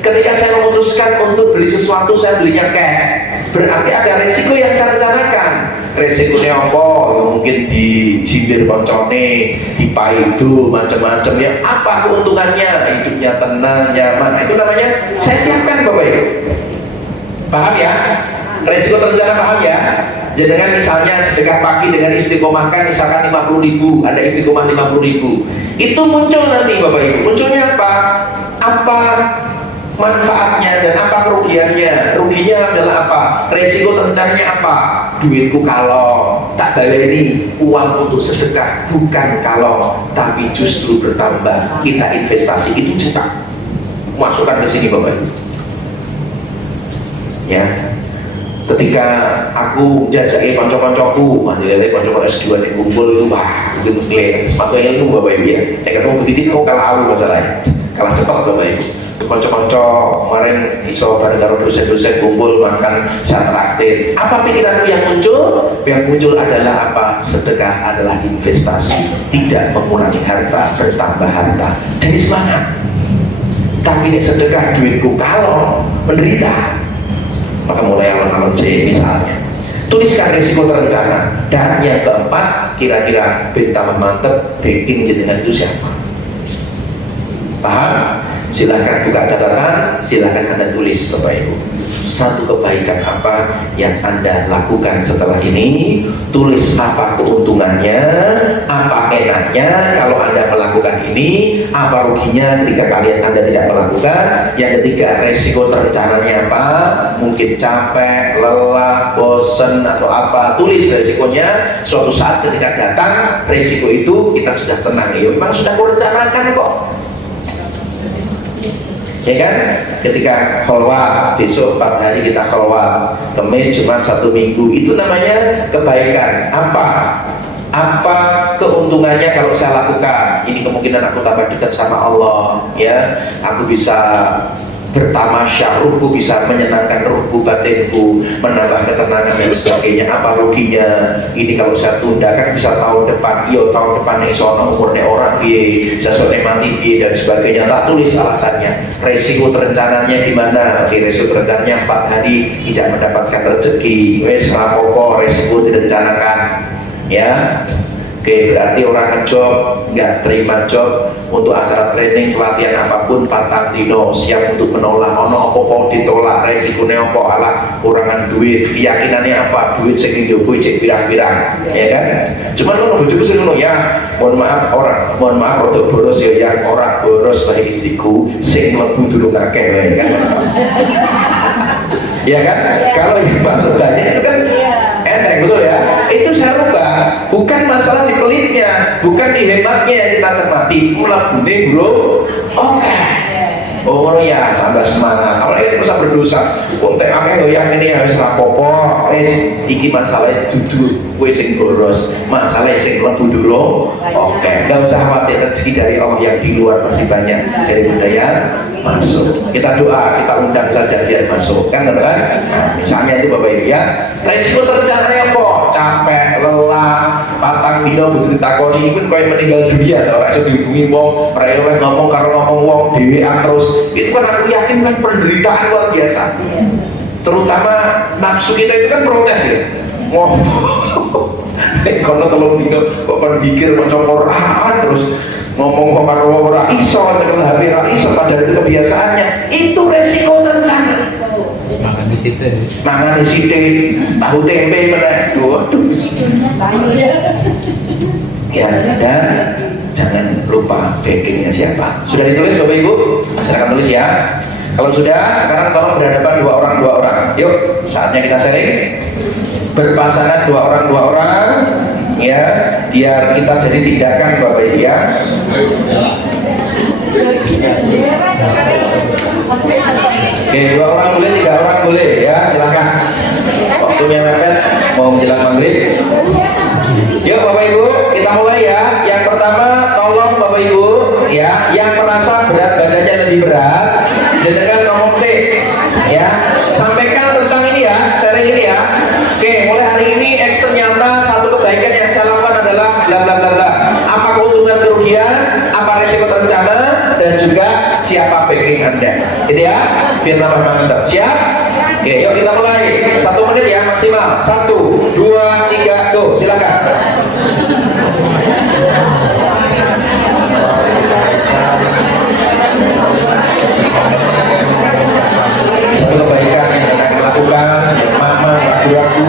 Ketika saya memutuskan untuk beli sesuatu, saya belinya cash. Berarti ada resiko yang saya rencanakan. Resikonya apa? Ya mungkin disindir koncone, dipaidu, macam-macam ya. Apa keuntungannya? Hidupnya tenang, nyaman. Nah, itu namanya saya siapkan Bapak Ibu. Paham ya? Resiko terencana, paham ya? Jangan misalnya sedekah pagi dengan istiqomahkan misalkan 50.000, ada istiqomah 50.000. Itu muncul nanti Bapak Ibu. Munculnya apa? Apa manfaatnya dan apa kerugiannya? Ruginya adalah apa? Resiko terencananya apa? Duitku kalau tak baleni, uang untuk sedekah bukan kalau, tapi justru bertambah. Kita investasi itu juta. Masukkan ke sini Bapak Ibu. Ya. Ketika aku jajaki konco-koncoku, manjilele konco S2 di kumpul itu begitu clear. Sepatu ilmu Bapak Ibu ya. Kamu begitu kamu kalah masalahnya. Kalah cepat Bapak Ibu. konco-konco kemarin iso bareng karo dosen-dosen kumpul makan saya traktir. Apa pikiranmu yang muncul? Yang muncul adalah apa? Sedekah adalah investasi, tidak mengurangi harta, bertambah harta. Jadi semangat. Tapi ini sedekah duitku kalau menderita, maka mulai alon-alon C misalnya. Tuliskan risiko terencana. Dan yang keempat, kira-kira beta mantep backing jenengan itu siapa? Paham? Silahkan buka catatan, silahkan Anda tulis Bapak Ibu. Satu kebaikan apa yang Anda lakukan setelah ini, tulis apa keuntungannya, apa enaknya kalau Anda melakukan ini, apa ruginya ketika kalian Anda tidak melakukan. Yang ketiga, resiko terencananya apa, mungkin capek, lelah, bosen atau apa, tulis resikonya. Suatu saat ketika datang resiko itu kita sudah tenang, ya memang sudah merencanakan kok. Ya kan, ketika kholwat besok 4 hari kita kholwat, Kemis, Jumat, Sabtu, Minggu, itu namanya kebaikan. Apa keuntungannya kalau saya lakukan ini? Kemungkinan aku tambah dekat sama Allah, ya, aku bisa bertamasya, ruhku bisa menyenangkan ruhku, batinku, menambah ketenangan dan sebagainya. Apa ruginya ini kalau saya tunda? Kan bisa tahun depan, iyo tahun depan nih soalnya umurnya orang biye, sesuatu mati biye dan sebagainya. Tak tulis alasannya, resiko terencananya gimana? Oke, resiko terencananya 4 hari tidak mendapatkan rezeki, wes rapopo, resiko direncanakan, ya. Oke, berarti orang ngejob, nggak terima job untuk acara training, pelatihan apapun, patang dino, siap untuk menolak, ono apa ditolak, resikonya apa, alah kurangan duit, keyakinannya apa, duit sing njogo cek pirang-pirang, ya kan? Cuman kalau bojoku sing ngono ya, mohon maaf untuk boros ya, yang orang boros bagi istriku, sing mlebu durung akeh wae kan. Ya kan? Kalau yang masuk banyak itu kan enteng, betul ya? Itu saya rubah, bukan masalah di pelitnya, bukan di hematnya yang kita cermati. Mulabune bro, oke. Oh ya, tambah semangat. Apalagi kita bisa berdosa. Kontek akeh yang ini harus rapopo. Iki masalah duduk, kue sing boros, masalah sing lebu dulu. Oke, nggak usah khawatir, rezeki dari Allah yang di luar masih banyak dari budaya masuk. Kita doa, kita undang saja biar masuk, kan teman? Nah, misalnya itu Bapak Ibu ya. Resiko terencananya apa? Capek, lelah, patang dino begitu takoni pun kau yang meninggal dunia, orang itu dihubungi wong, mereka ngomong karo ngomong wong, dewean terus. Itu kan aku yakin kan penderitaan luar biasa. Terutama nafsu kita itu kan protes ya. Kalau tolong dino kok kan pikir macam Quran terus ngomong kok karo ora iso nyekel HP ra iso, padahal itu kebiasaannya. Itu resiko terencana. Mangan di situ, tahu tempe meneh. Waduh. Ya, dan jangan lupa backingnya siapa. Sudah ditulis Bapak Ibu? Silakan tulis ya. Kalau sudah, sekarang tolong berhadapan dua orang. Yuk, saatnya kita sharing. Berpasangan dua orang, ya, biar kita jadi tindakan Bapak Ibu ya. Oke, 2 orang boleh, 3 orang boleh ya, silakan. Waktunya mepet, mau menjelang maghrib. Yuk Bapak Ibu, kita mulai ya. Yang pertama, tolong Bapak Ibu ya, yang merasa berat badannya lebih berat, dengan ngomong C ya, sampaikan tentang ini ya, sharing ini ya. Oke, mulai hari ini action nyata, satu kebaikan yang saya lakukan adalah bla bla bla bla. Apa keuntungan kerugian, apa resiko terencana, dan juga siapa backing Anda. Gitu ya, biar tambah mantap. Siap? Oke, yuk kita mulai. 1 menit ya maksimal. 1, 2, 3, go. Silakan. Satu kebaikan yang akan dilakukan, mama, ragu-ragu.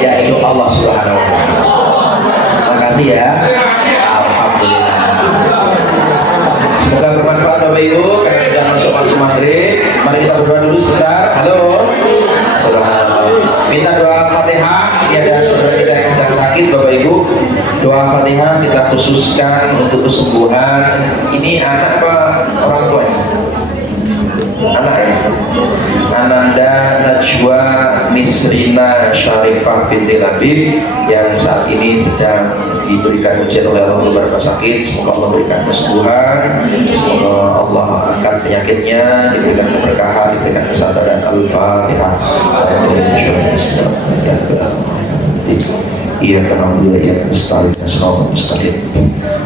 yaitu Allah Subhanahu wa Ta'ala. Makasih ya. Alhamdulillah. Semoga bermanfaat Bapak Ibu. Karena sudah masuk waktu maghrib, mari kita berdoa dulu sebentar. Halo. Minta doa Fatihah. Ini ada saudara kita yang sedang sakit Bapak Ibu. Doa Fatihah kita khususkan untuk kesembuhan. Ini anak apa orang tuanya? Anak ya. Ananda Najwa Misrina Syarifah binti Labib yang saat ini sedang diberikan ujian oleh Allah beberapa sakit. Semoga Allah berikan kesembuhan, semoga Allah angkat penyakitnya, diberikan keberkahan, diberikan kesabaran. Al-Fatihah. Iya karena dia yang mustahil, selalu mustahil.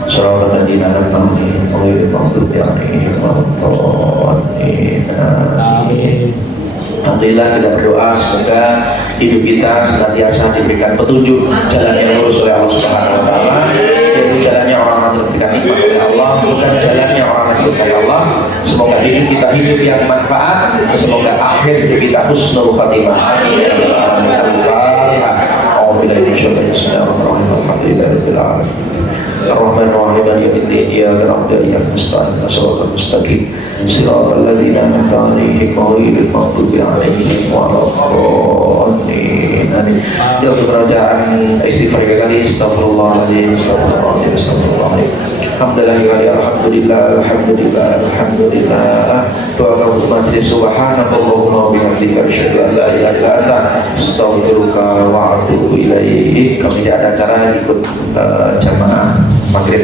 Selalu ada di dalam kami, oleh maksud yang ini, amin. Alhamdulillah kita berdoa semoga hidup kita senantiasa diberikan petunjuk jalan yang lurus oleh Allah Subhanahu wa Ta'ala, yaitu jalannya orang-orang yang diberikan nikmat oleh Allah, bukan jalannya orang yang diberikan Allah. Semoga hidup kita hidup yang manfaat, semoga akhir hidup kita husnul khatimah. Amin ya rabbal alamin. Al-Fatihah. A'udzubillahi minasyaitonir rajim. Alhamdulillahirabbil alamin. Ar-Rahman Ar-Rahim Maliki Yaumiddin. Iyyaka na'budu wa iyyaka nasta'in. Shiratal mustaqim. Shiratal ladzina an'amta 'alaihim ghairil maghdubi 'alaihim waladdallin. Amin. Ya untuk kerajaan istighfar kali astagfirullahaladzim, astagfirullahaladzim, astagfirullahaladzim. Alhamdulillah, alhamdulillah, alhamdulillah. Doa untuk majelis subhanakallahumma wa bihamdika asyhadu an la ilaha illa anta astaghfiruka wa atubu ilaik. Kami tidak ada acara ikut jamaah maghrib.